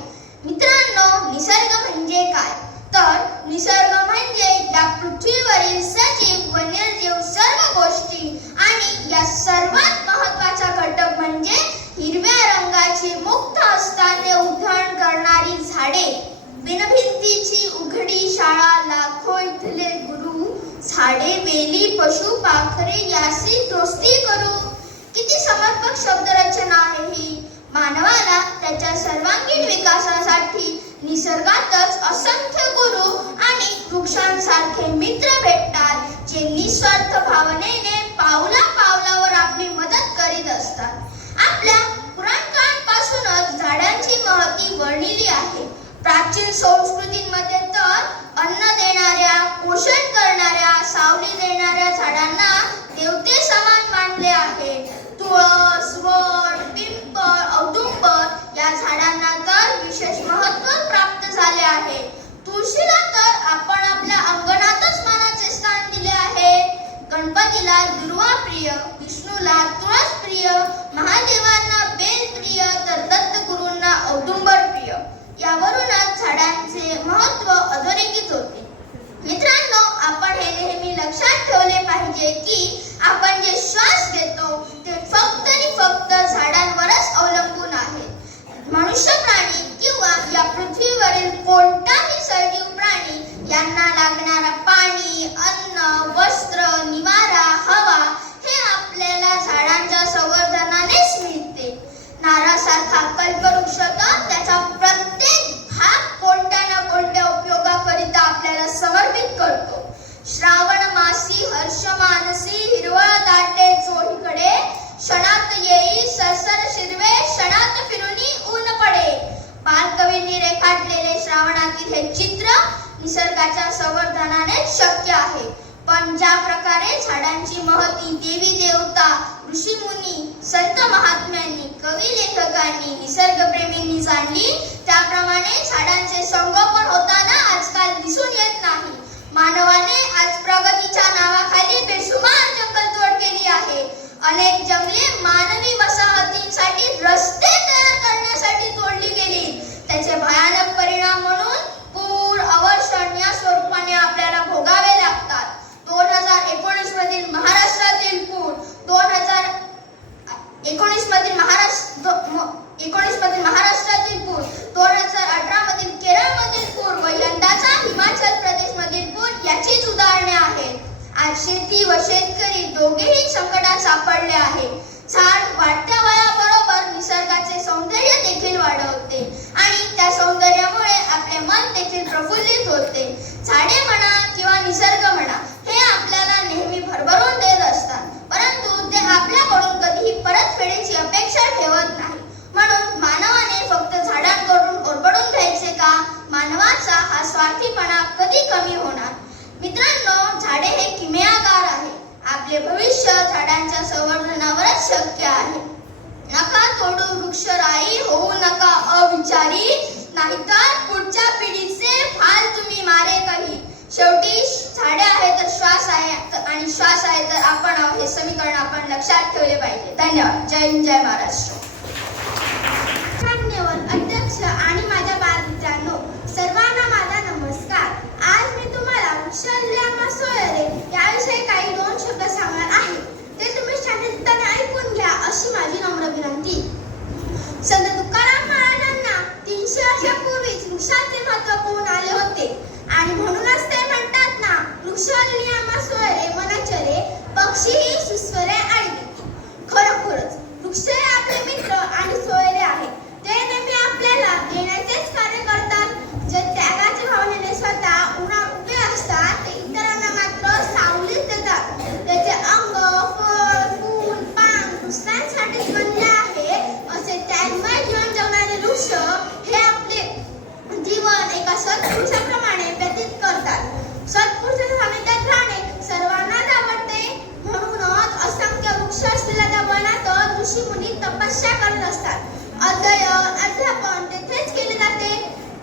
मित्रांनो, निसर्ग म्हणजे काय? तर निसर्ग म्हणजे या पृथ्वीवरील सजीव व निर्जीव सर्व गोष्टी आणि या सर्वात महत्त्वाचा घटक म्हणजे हिरव्या रंगाची मुक्त हस्ताने उधळण करणारी झाडे, बिनभिंतीची उघडी शाळा, लाखो इथले गुरु, झाडे वेली पशु पाखरे यासी दोस्ती करू. किती समर्पक शब्दरचना आहे ही. मानवाला त्याच्या सर्वांगीण विकासासाठी निसर्गातच असंख्य गुरु आणि वृक्षांसारखे मित्र भेटतात, जे निस्वार्थ भावनेने पावला पावलावर आपली मदत करीत असतात. आपल्या पुराण काळापासूनच झाडांची महती वर्णिली आहे. प्राचीन संस्कृतींमध्ये तर अन्न देणाऱ्या, पोषण करणाऱ्या, सावली देणाऱ्या झाडांना देवते समान मानले आहे. तुळस, वड, पिंपळ, औदुंबर या झाडांना तर विशेष महत्त्व प्राप्त झाले आहे. तुळशीला तर आपण आपल्या अंगणातच मानाचे स्थान दिले आहे. गणपतीला दुर्वा प्रिय, विष्णूला तुळस प्रिय, महादेवांना बेल प्रिय, तर दत्तगुरूंना औदुंबर प्रिय. यावरूनच झाडांचे महत्त्व अधोरेखित होते. मित्रांनो, आपण हे नेहमी लक्षात ठेवले पाहिजे की आपण जे श्वास घेतो ते फक्त आणि फक्त झाडांवरच अवलंबून आहे. मनुष्य प्राणी किंवा या पृथ्वीवरील कोणताही सजीव प्राणी यांना लागणारा पाणी, अन्न, वस्त्र, निवारा, हवा हे आपल्याला झाडांच्या संवर्धनानेच मिळते. नारळासारखा कल्पवृक्ष तर त्याचा प्रत्येक भाग कोणत्या ना कोणत्या उपयोगाकरिता आपल्याला समर्पित करतो. श्रावण मासी हर्ष मानसी हिरवळ दाटे चोहीकडे, क्षणात येई सरसर शिरवे, क्षणात फिरुनी ऊन पडे. बालकवींनी रेखाटलेले श्रावणातील हे चित्र निसर्गाच्या संवर्धनाने शक्य आहे. पण ज्या प्रकारे झाडांची महती देवी देवता ऋषी मुनी संत महात्म्यांनी कवी लेखकांनी निसर्गप्रेमींनी जाणली त्याप्रमाणे झाडांचे संगोपन होताना आजकाल दिसून येत नाही. मानवाने आज प्रगतीच्या नावाखाली बेसुमार जंगलतोड केली आहे. अनेक जंगले मानवी वसाहतींसाठी रस्ते तयार करण्यासाठी तोडली गेली. त्याचे भयानक परिणाम म्हणून पूर अवर्षण या स्वरूपाने आपल्याला भोगावे लागतात. 2019 मधील महाराष्ट्रातील पूर 2019 मधील महाराष्ट्रातील पूर 2018 मधील केरळमधील पूर व यंदाचा हिमाचल प्रदेश मधील पूर याचीच उदाहरणे आहेत. आज शेती व शेतकरी दोघेही संकटात सापडले आहे. झाड वाढत्या वयाबरोबर निसर्गाचे सौंदर्य देखील वाढवते आणि त्या सौंदर्यामुळे आपले मन देखील प्रफुल्लित होते. झाडे म्हणा किंवा निसर्ग म्हणा हे आपल्याला नेहमी भरभरून देत असतात, परंतु ते आपल्याकडून कधीही परतफेडीची अपेक्षा ठेवत नाही. म्हणून मानवाने फक्त झाडांकडून ओरबडून घ्यायचे का? मानवाचा हा स्वार्थीपणा कधी कमी होणार? मित्रांनो, झाडे हे किमयागार आहे. आपले भविष्य झाडांच्या संवर्धनावरच शक्य आहे. नका तोडू वृक्षराई, होऊ नका अविचारी, नाहीतर पुढच्या पिढीचे फाल तुम्ही मारे काही. शेवटी झाडे आहे तर श्वास आहे आणि श्वास आहे तर आपण आहोत हे समीकरण आपण लक्षात ठेवले पाहिजे. धन्यवाद. जय हिंद, जय महाराष्ट्र. मान्यवर अध्यक्ष आणि माझ्या बालमित्रांनो, सर्वांना माझा नमस्कार. आज मी तुम्हाला वृक्षांना सोयरे याविषयी काही 2 शब्द सांगणार आहे. ते तुम्ही शांततेने ऐकून घ्या अशी माझी नम्र विनंती. संत तुकाराम महाराजांना 300 वर्षापूर्वीच वृक्षांचे महत्त्व कळून आले होते आणि म्हणूनच ते म्हणतात ना, वृक्षांनी आम्हा सोयरे वनचरे पक्षीही सुस्वरे आडवी. खरोखरच वृक्ष हे आपले मित्र आणि सोयरे आहेत. ते नेहमी आपल्याला देण्याचेच कार्य करतात. जे त्यागाच्या भावनेने स्वतः उन्हात उभे असतात ते इतरांना मात्र सावलीच देतात. त्याचे अंग, फळ, फूल, पान दुसऱ्यांसाठी बनले आहे असे त्यागमय जीवन जगणारे वृक्ष हे आपले जीवन एका सत्पुरुषाप्रमाणे व्यतीत करतात. सत्पुरुषाच्या सानिध्यात राहणे सर्वांनाच आवडते. म्हणूनच असंख्य वृक्ष असलेल्या त्या वनात ऋषी मुनी तपस्या करत असतात. अध्यापन तेथेच केले जाते.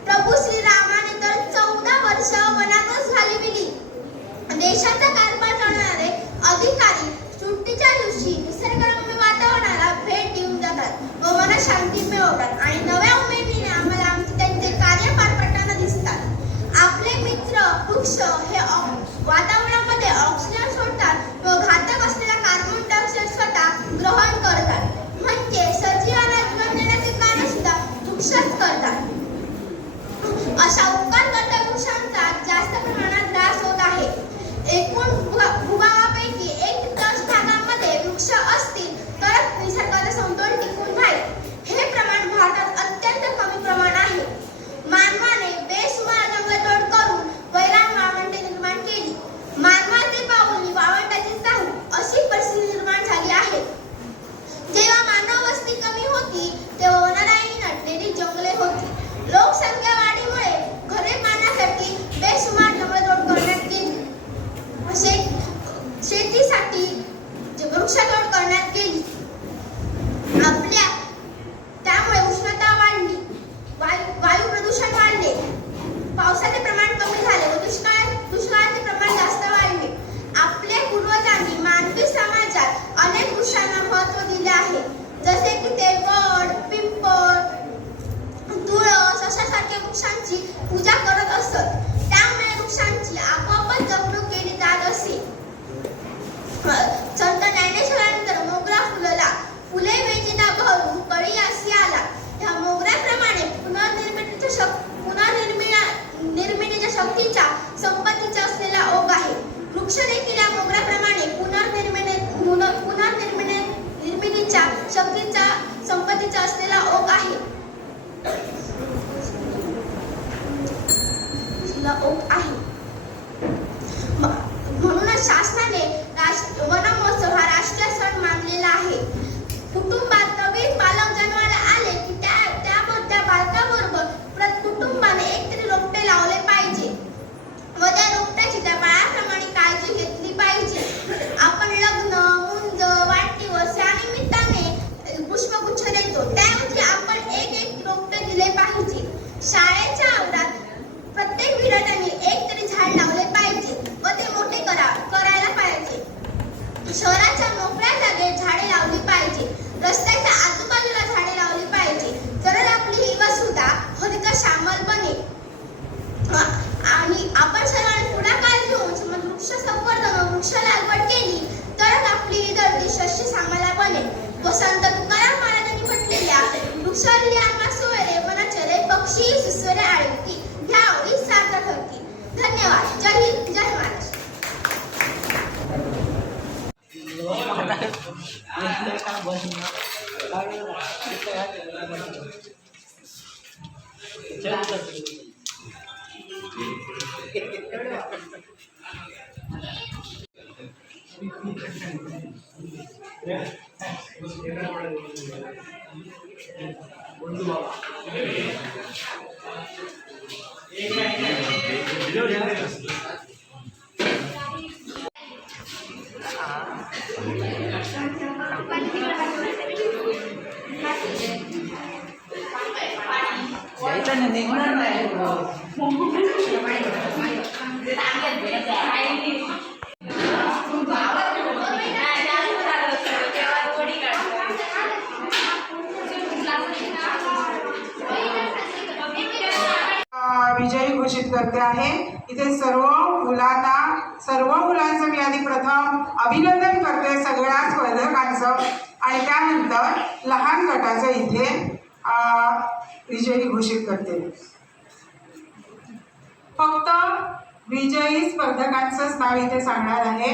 प्रभू श्रीरामाने तर 14 वर्ष वनातच घालविली. देशाचा कारभार चालणारे अधिकारी सुट्टीच्या दिवशी निसर्गरम्य वातावरणाला भेट देऊन जातात व मनात शांती मिळवतात आणि नव्या उमेदीने आम्हाला त्यांचे कार्य पार पडताना दिसतात. आपले मित्र वृक्ष हे वातावरणामध्ये ऑक्सिजन सोडतात व घातक असलेला कार्बन डायऑक्साईड स्वतः ग्रहण करतात. म्हणजे सजीवांना जीवन देण्याचे कार्य सुद्धा वृक्षच करतात. अशा उपकारकर्ता वृक्षांचा जास्त प्रमाणात ह्रास होत आहे. एकूण भूभागापैकी 1% भागांमध्ये वृक्ष असतील तरच निसर्गाचा समतोल टिकून राहील. हे प्रमाण भारतात अत्यंत कमी प्रमाण आहे. मानवाने बेसुमार जंगलतोड करून वैराण वाळवंटे निर्माण केली. मानवाचे पाऊल वाळवंटाची चाहूल अशी परिस्थिती निर्माण झाली आहे. जेव्हा मानव वस्ती कमी होती तेव्हा वनराई नटलेली जंगले होती. लोकसंख्या वाढीमुळे घरे बांधण्यासाठी बेसुमार जंगलतोड करण्यात गेली. शेतीसाठी वृक्षतोड करण्यात गेली. त्यामुळे उष्णता वाढली, वायू प्रदूषण वाढले, पावसाचे प्रमाण कमी झाले व दुष्काळाचे प्रमाण जास्त वाढले. आपल्या पूर्वजांनी मानवी समाजात अनेक वृक्षांना महत्त्व दिले आहे. जसे की ते वड, पिंपळ, तुळस अशासारख्या वृक्षांची पूजा करत असत. त्यामुळे वृक्षांची आपोआपच जपणूक केली जात असे. संत ज्ञानेश्वरांनंतर मोगरा फुलला, फुले वेचिता भरून कळी असी आला. ह्या मोगऱ्याप्रमाणे पुनर्निर्मितीच्या शक्तीचा संपत्तीचा असलेला ओघ आहे. वृक्ष देखील या मोगऱ्याप्रमाणे पुनर्निर्मितीच्या शक्तीचा संपत्तीचा असलेला ओघ आहे. म्हणूनच शासनाने वन महोत्सव हा राष्ट्रीय सण मानलेला आहे. कुटुंबात नवीन बालक जन्माला आले की त्या बालकाबरोबर कुटुंबाने एकतरी रोपटे लावले पाहिजे व त्या रोपट्याची त्या बाळाप्रमाणे काळजी घेतली पाहिजे. आपण लग्न, मुंज, वाढदिवस विजयी घोषित करते आहे. इथे सर्व मुलांचं मी आधी प्रथम अभिनंदन करते, सगळ्या स्पर्धकांचं, आणि त्यानंतर लहान गटाचं इथे विजयी घोषित करते. फक्त विजयी स्पर्धकांचंच नाव इथे सांगणार आहे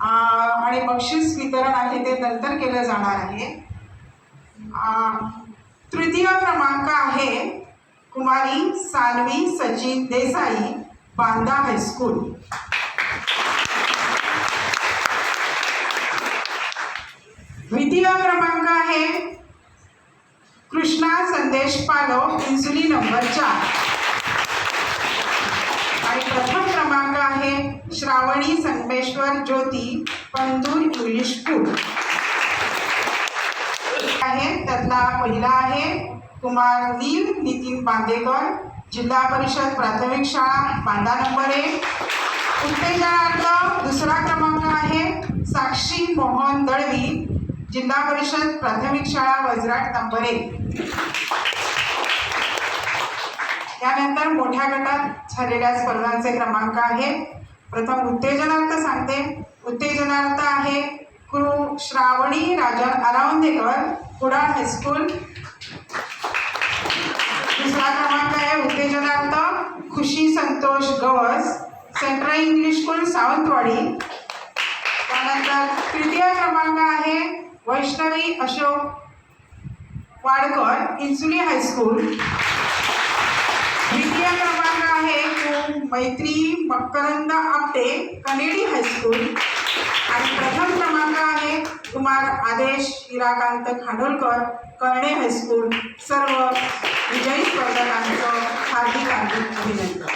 आणि बक्षीस वितरण आहे ते नंतर केलं जाणार आहे. तृतीय क्रमांक आहे कुमारी सानवी सचिन देसाई, बांदा हायस्कूल. द्वितीय क्रमांक आहे कृष्णा संदेश पालव, इंसुली नंबर 4. आणि प्रथम क्रमांक आहे श्रावणी संगमेश्वर ज्योती, पंदूर इंग्लिश स्कूल आहे. त्यातला पहिला आहे कुमार नील नितीन बांदेकर, जिल्हा परिषद प्राथमिक शाळा, बांदा नंबर 1. उत्तेजनार्थ दुसरा क्रमांक आहे साक्षी मोहन दळवी, जिल्हा परिषद प्राथमिक शाळा, वजराट नंबर 1. त्यानंतर मोठ्या गटात झालेल्या स्पर्धांचे क्रमांक आहे. प्रथम उत्तेजनार्थ सांगते. उत्तेजनार्थ आहे श्रावणी राजन अरावंदेकर, कुडाळ हायस्कूल. दुसरा क्रमांक आहे उत्तेजनार्थ Khushi Santosh Gawas, central English school, Sawantwadi. त्यानंतर तृतीय क्रमांक आहे वैष्णवी अशोक वाडकर, इंसुली हायस्कूल. द्वितीय क्रमांक आहे मैत्री मकरंद आपटे, कनेडी हायस्कूल. आणि प्रथम क्रमांक आहे कुमार आदेश हिराकांत खानोलकर, कर्णे हायस्कूल. सर्व विजयी स्पर्धकांचं हार्दिक अभिनंदन.